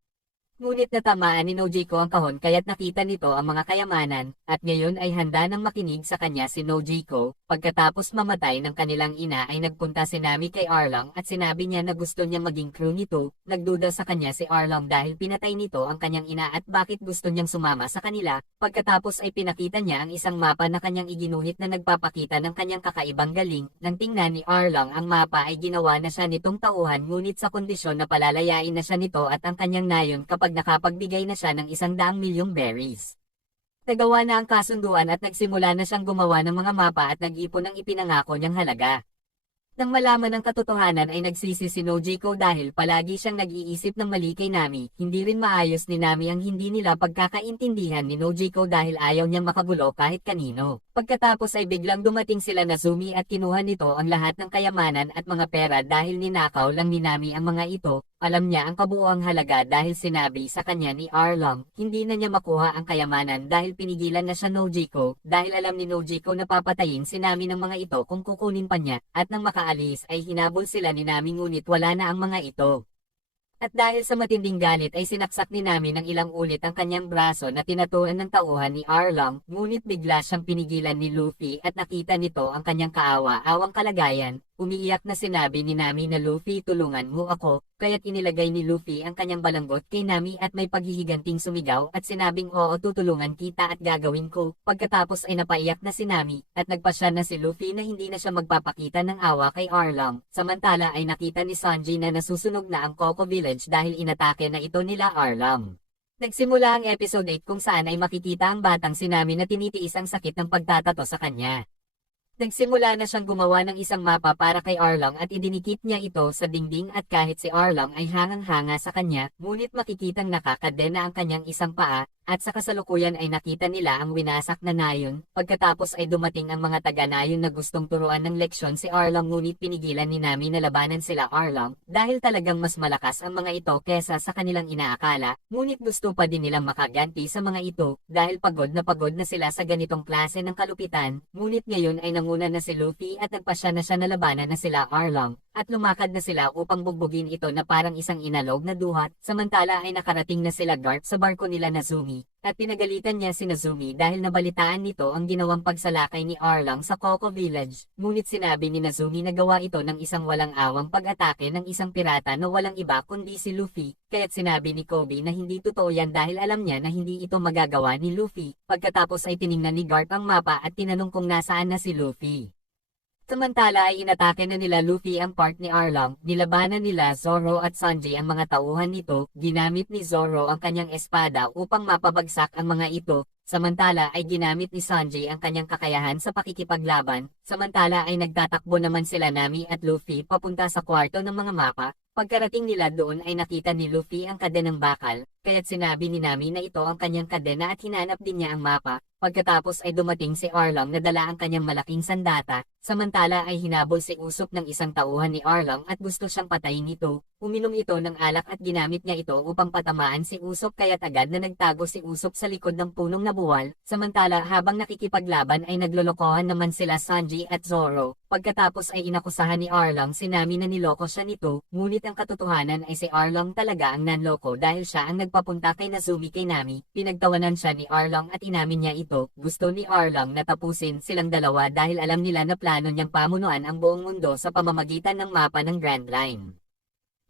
Ngunit natamaan ni Nojiko ang kahon kaya't nakita nito ang mga kayamanan, at ngayon ay handa nang makinig sa kanya si Nojiko. Pagkatapos mamatay ng kanilang ina ay nagpunta si Nami kay Arlong at sinabi niya na gusto niya maging crew nito. Nagduda sa kanya si Arlong dahil pinatay nito ang kanyang ina at bakit gusto niyang sumama sa kanila. Pagkatapos ay pinakita niya ang isang mapa na kanyang iginuhit na nagpapakita ng kanyang kakaibang galing. Nang tingnan ni Arlong ang mapa ay ginawa na siya nitong tauhan, ngunit sa kondisyon na palalayain na siya nito at ang kanyang nayon kapag nakapagbigay na siya ng 100 milyong berries. Nagawa na ang kasunduan at nagsimula na siyang gumawa ng mga mapa at nag-ipon ng ipinangako niyang halaga. Nang malaman ng katotohanan ay nagsisi si Nojiko dahil palagi siyang nag-iisip ng mali kay Nami. Hindi rin maayos ni Nami ang hindi nila pagkakaintindihan ni Nojiko dahil ayaw niyang makagulo kahit kanino. Pagkatapos ay biglang dumating sila Nazumi at kinuha nito ang lahat ng kayamanan at mga pera dahil ninakaw lang ni Nami ang mga ito. Alam niya ang kabuuang halaga dahil sinabi sa kanya ni Arlong, hindi na niya makuha ang kayamanan dahil pinigilan na siya Nojiko, dahil alam ni Nojiko na papatayin si Nami ng mga ito kung kukunin pa niya, at nang makaalis ay hinabol sila ni Nami ngunit wala na ang mga ito. At dahil sa matinding galit ay sinaksak ni Nami ng ilang ulit ang kanyang braso na tinatuan ng tauhan ni Arlong, ngunit bigla siyang pinigilan ni Luffy at nakita nito ang kanyang kaawa-awang kalagayan. Umiiyak na sinabi ni Nami na Luffy, tulungan mo ako, kaya't inilagay ni Luffy ang kanyang balanggot kay Nami at may paghihiganting sumigaw at sinabing oo, tutulungan kita at gagawin ko. Pagkatapos ay napaiyak na si Nami at nagpasya na si Luffy na hindi na siya magpapakita ng awa kay Arlong. Samantala ay nakita ni Sanji na nasusunog na ang Coco Village dahil inatake na ito nila Arlong. Nagsimula ang episode 8 kung saan ay makikita ang batang si Nami na tinitiis ang sakit ng pagtatato sa kanya. Nagsimula na siyang gumawa ng isang mapa para kay Arlong at idinikit niya ito sa dingding at kahit si Arlong ay hangang-hanga sa kanya, ngunit makikitang nakakadena ang kanyang isang paa, at sa kasalukuyan ay nakita nila ang winasak na nayon. Pagkatapos ay dumating ang mga taga-nayon na gustong turuan ng leksyon si Arlong, ngunit pinigilan ni Nami na labanan sila Arlong, dahil talagang mas malakas ang mga ito kesa sa kanilang inaakala, ngunit gusto pa din nilang makaganti sa mga ito, dahil pagod na sila sa ganitong klase ng kalupitan, ngunit ngayon ay nanguna na si Luffy at nagpasya na siya na labanan na sila Arlong, at lumakad na sila upang bugbugin ito na parang isang inalog na duhat. Samantala ay nakarating na sila Garp sa barko nila Nazumi, at pinagalitan niya si Nazumi dahil nabalitaan nito ang ginawang pagsalakay ni Arlong sa Coco Village, ngunit sinabi ni Nazumi na gawa ito ng isang walang awang pag-atake ng isang pirata na walang iba kundi si Luffy, kaya't sinabi ni Kobe na hindi totoo yan dahil alam niya na hindi ito magagawa ni Luffy. Pagkatapos ay tiningnan ni Garp ang mapa at tinanong kung nasaan na si Luffy. Samantala ay inatake na nila Luffy ang part ni Arlong, nilabanan nila Zoro at Sanji ang mga tauhan nito, ginamit ni Zoro ang kanyang espada upang mapabagsak ang mga ito, samantala ay ginamit ni Sanji ang kanyang kakayahan sa pakikipaglaban, samantala ay nagtatakbo naman sila Nami at Luffy papunta sa kwarto ng mga mapa. Pagkarating nila doon ay nakita ni Luffy ang kadenang bakal, kaya't sinabi ni Nami na ito ang kanyang kadena at hinanap din niya ang mapa. Pagkatapos ay dumating si Arlong na dala ang kanyang malaking sandata, samantala ay hinabol si Usopp ng isang tauhan ni Arlong at gusto siyang patayin ito. Uminom ito ng alak at ginamit niya ito upang patamaan si Usopp, kaya't agad na nagtago si Usopp sa likod ng punong nabuwal. Samantala habang nakikipaglaban ay naglolokohan naman sila Sanji at Zoro. Pagkatapos ay inakusahan ni Arlong si Nami na niloko siya nito, ngunit ang katotohanan ay si Arlong talaga ang nanloko dahil siya ang papunta kay Nazumi kay Nami, pinagtawanan siya ni Arlong at inamin niya ito. Gusto ni Arlong na tapusin silang dalawa dahil alam nila na plano niyang pamunuan ang buong mundo sa pamamagitan ng mapa ng Grand Line.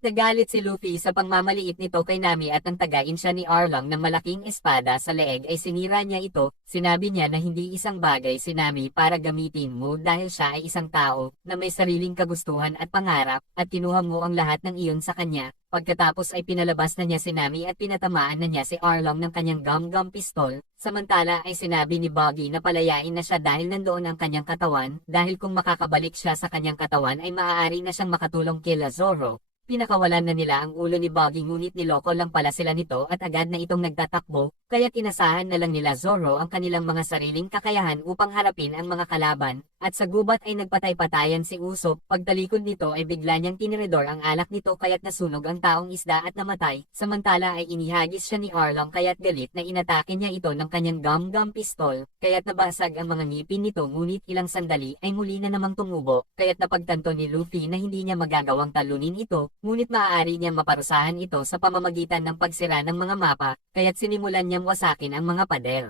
Nagalit si Luffy sa pangmamaliit nito kay Nami at nang tagain siya ni Arlong ng malaking espada sa leeg ay sinira niya ito. Sinabi niya na hindi isang bagay si Nami para gamitin mo dahil siya ay isang tao na may sariling kagustuhan at pangarap at kinuha mo ang lahat ng iyon sa kanya. Pagkatapos ay pinalabas na niya si Nami at pinatamaan na niya si Arlong ng kanyang gum-gum pistol. Samantala ay sinabi ni Buggy na palayain na siya dahil nandoon ang kanyang katawan dahil kung makakabalik siya sa kanyang katawan ay maaari na siyang makatulong kila Zoro. Pinakawalan na nila ang ulo ni Buggy ngunit niloko lang pala sila nito at agad na itong nagtatakbo, kaya't inasahan na lang nila Zoro ang kanilang mga sariling kakayahan upang harapin ang mga kalaban, at sa gubat ay nagpatay-patayan si Usopp. Pagtalikod nito ay bigla niyang tiniredor ang alak nito kaya't nasunog ang taong isda at namatay, samantala ay inihagis siya ni Arlong kaya't galit na inatake niya ito ng kanyang gum-gum pistol, kaya't nabasag ang mga ngipin nito ngunit ilang sandali ay muli na namang tumubo, kaya't napagtanto ni Luffy na hindi niya magagawang talunin ito. Ngunit maaari niyang maparusahan ito sa pamamagitan ng pagsira ng mga mapa, kaya't sinimulan niyang wasakin ang mga pader.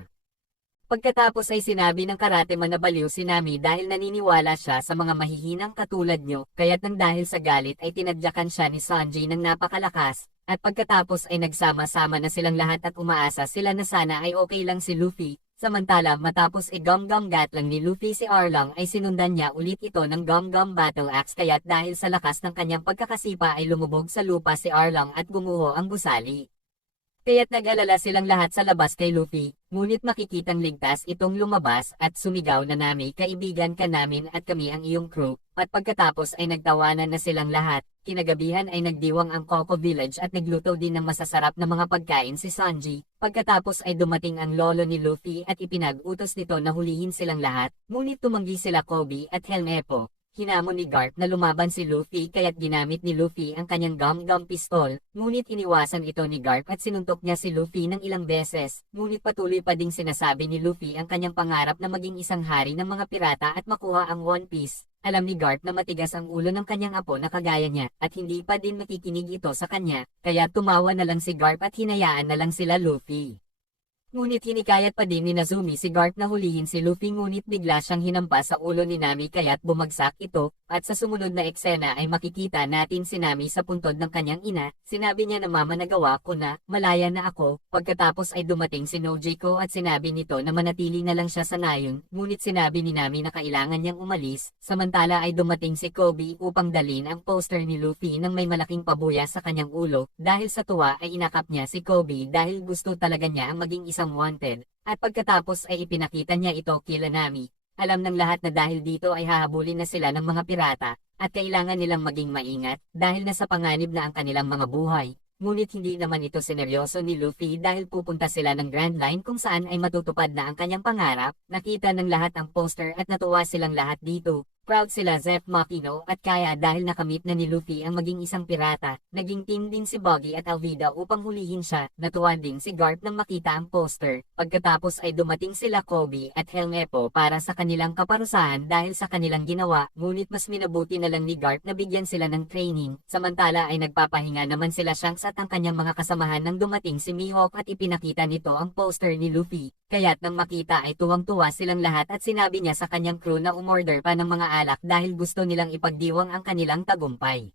Pagkatapos ay sinabi ng karate man na baliw si Nami dahil naniniwala siya sa mga mahihinang katulad niyo, kaya't nang dahil sa galit ay tinadyakan siya ni Sanji ng napakalakas, at pagkatapos ay nagsama-sama na silang lahat at umaasa sila na sana ay okay lang si Luffy. Samantala matapos i-gum-gum gat lang ni Luffy si Arlong ay sinundan niya ulit ito ng gum-gum battle axe kaya't dahil sa lakas ng kanyang pagkakasipa ay lumubog sa lupa si Arlong at gumuho ang gusali. Kaya't nag-alala silang lahat sa labas kay Luffy, ngunit makikitang ligtas itong lumabas at sumigaw na Nami kaibigan ka namin at kami ang iyong crew, at pagkatapos ay nagtawanan na silang lahat. Kinagabihan ay nagdiwang ang Coco Village at nagluto din ng masasarap na mga pagkain si Sanji. Pagkatapos ay dumating ang lolo ni Luffy at ipinag-utos nito na hulihin silang lahat, ngunit tumanggi sila Kobe at Helmepo. Hinamon ni Garp na lumaban si Luffy kaya't ginamit ni Luffy ang kanyang gum-gum pistol, ngunit iniwasan ito ni Garp at sinuntok niya si Luffy ng ilang beses, ngunit patuloy pa ding sinasabi ni Luffy ang kanyang pangarap na maging isang hari ng mga pirata at makuha ang One Piece. Alam ni Garp na matigas ang ulo ng kanyang apo na kagaya niya at hindi pa din makikinig ito sa kanya, kaya tumawa na lang si Garp at hinayaan na lang sila Luffy. Ngunit hinikayat pa din ni Nazumi si Garp na hulihin si Luffy ngunit bigla siyang hinampas sa ulo ni Nami kaya't bumagsak ito, at sa sumunod na eksena ay makikita natin si Nami sa puntod ng kanyang ina. Sinabi niya na mama nagawa ko na, malaya na ako. Pagkatapos ay dumating si Nojiko at sinabi nito na manatili na lang siya sa nayon, ngunit sinabi ni Nami na kailangan niyang umalis. Samantala ay dumating si Kobe upang dalhin ang poster ni Luffy nang may malaking pabuya sa kanyang ulo. Dahil sa tuwa ay inakap niya si Kobe dahil gusto talaga niya ang maging isang wanted, at pagkatapos ay ipinakita niya ito kila Nami. Alam ng lahat na dahil dito ay hahabulin na sila ng mga pirata, at kailangan nilang maging maingat dahil nasa panganib na ang kanilang mga buhay. Ngunit hindi naman ito sineryoso ni Luffy dahil pupunta sila ng Grand Line kung saan ay matutupad na ang kanyang pangarap. Nakita ng lahat ang poster at natuwa silang lahat dito. Proud sila Zeph Makino at Kaya dahil nakamit na ni Luffy ang maging isang pirata. Naging team din si Buggy at Alvida upang hulihin siya. Natuwa din si Garp nang makita ang poster. Pagkatapos ay dumating sila Kobe at Helmepo para sa kanilang kaparusahan dahil sa kanilang ginawa. Ngunit mas minabuti na lang ni Garp na bigyan sila ng training. Samantala ay nagpapahinga naman sila Shanks at ang kanyang mga kasamahan nang dumating si Mihawk at ipinakita nito ang poster ni Luffy. Kaya't nang makita ay tuwang-tuwa silang lahat at sinabi niya sa kanyang crew na umorder pa ng mga alak dahil gusto nilang ipagdiwang ang kanilang tagumpay.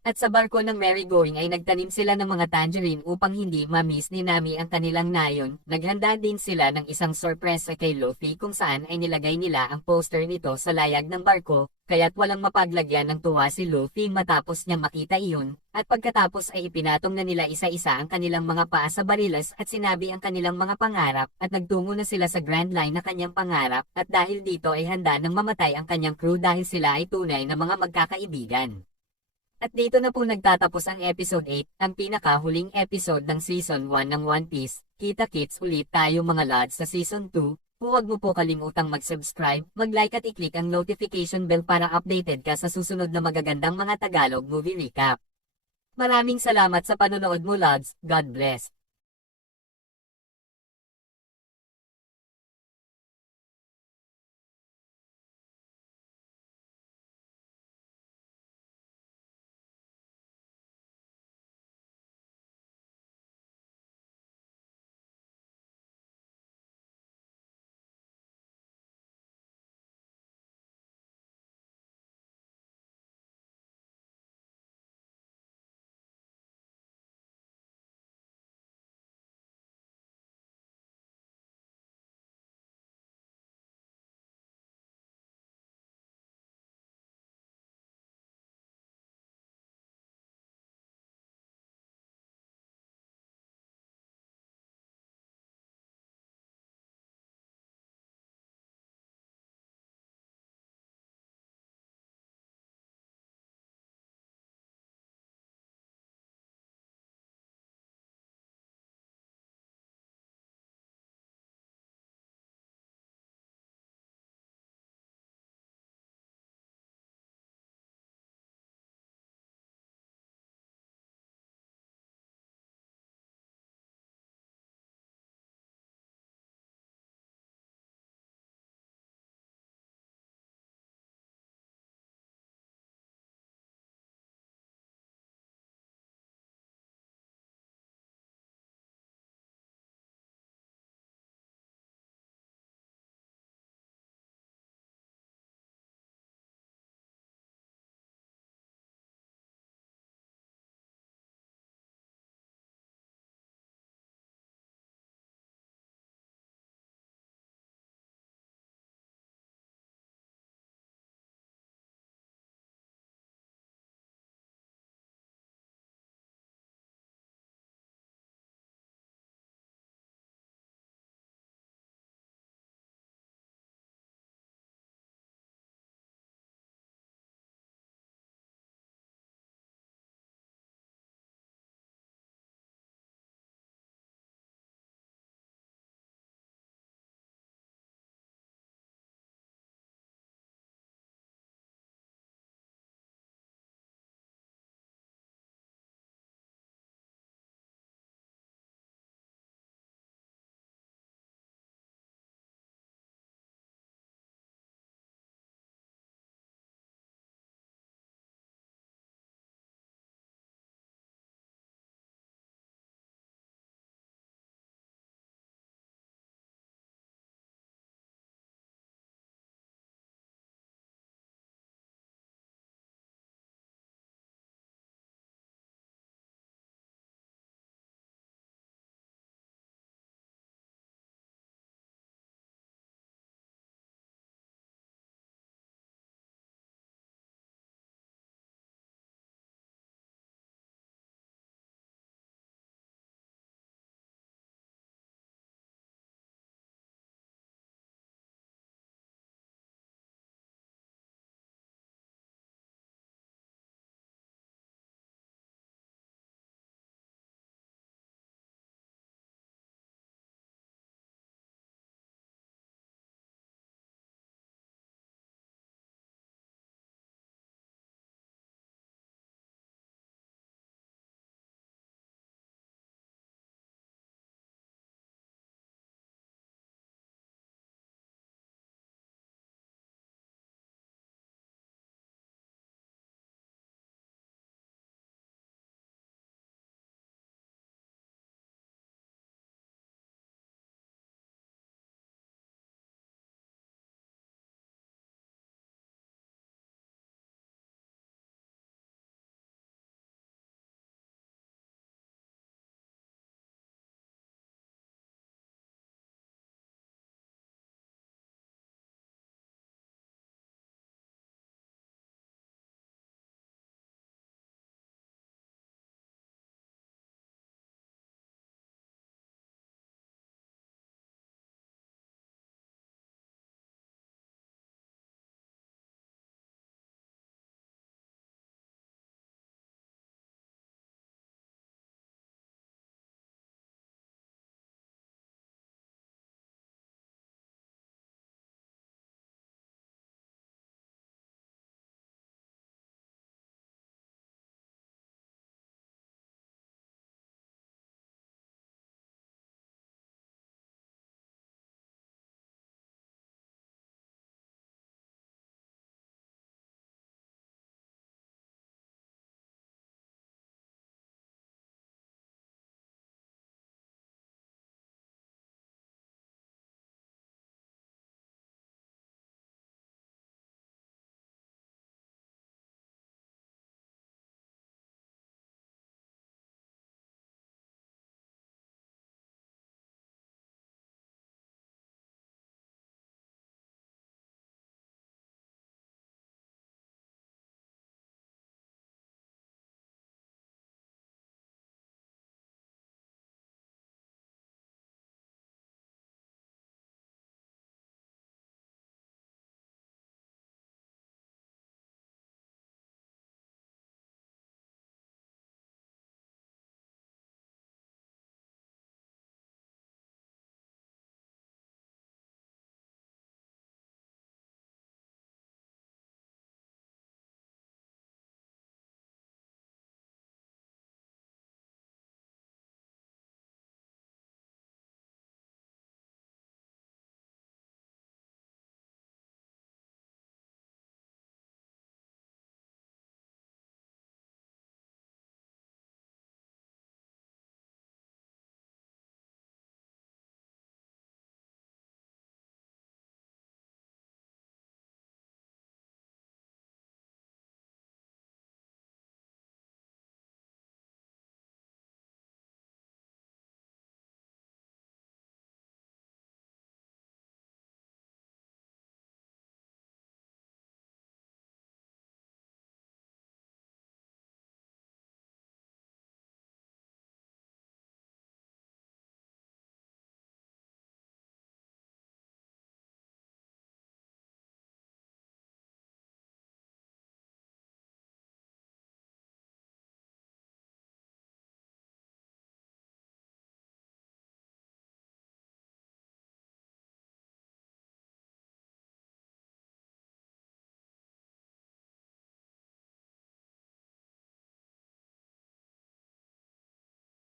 At sa barko ng merry-going ay nagtanim sila ng mga tangerine upang hindi ma-miss ni Nami ang kanilang nayon. Naghanda din sila ng isang sorpresa kay Luffy kung saan ay nilagay nila ang poster nito sa layag ng barko, kaya't walang mapaglagyan ng tuwa si Luffy matapos niya makita iyon. At pagkatapos ay ipinatong na nila isa-isa ang kanilang mga paa sa barilas at sinabi ang kanilang mga pangarap at nagtungo na sila sa Grand Line na kanyang pangarap at dahil dito ay handa nang mamatay ang kanyang crew dahil sila ay tunay na mga magkakaibigan. At dito na po nagtatapos ang episode 8, ang pinakahuling episode ng season 1 ng One Piece. Kita-kits ulit tayo mga lods sa season 2. Huwag mo po kalimutang mag-subscribe, mag-like at i-click ang notification bell para updated ka sa susunod na magagandang mga Tagalog movie recap. Maraming salamat sa panonood mo lods, God bless.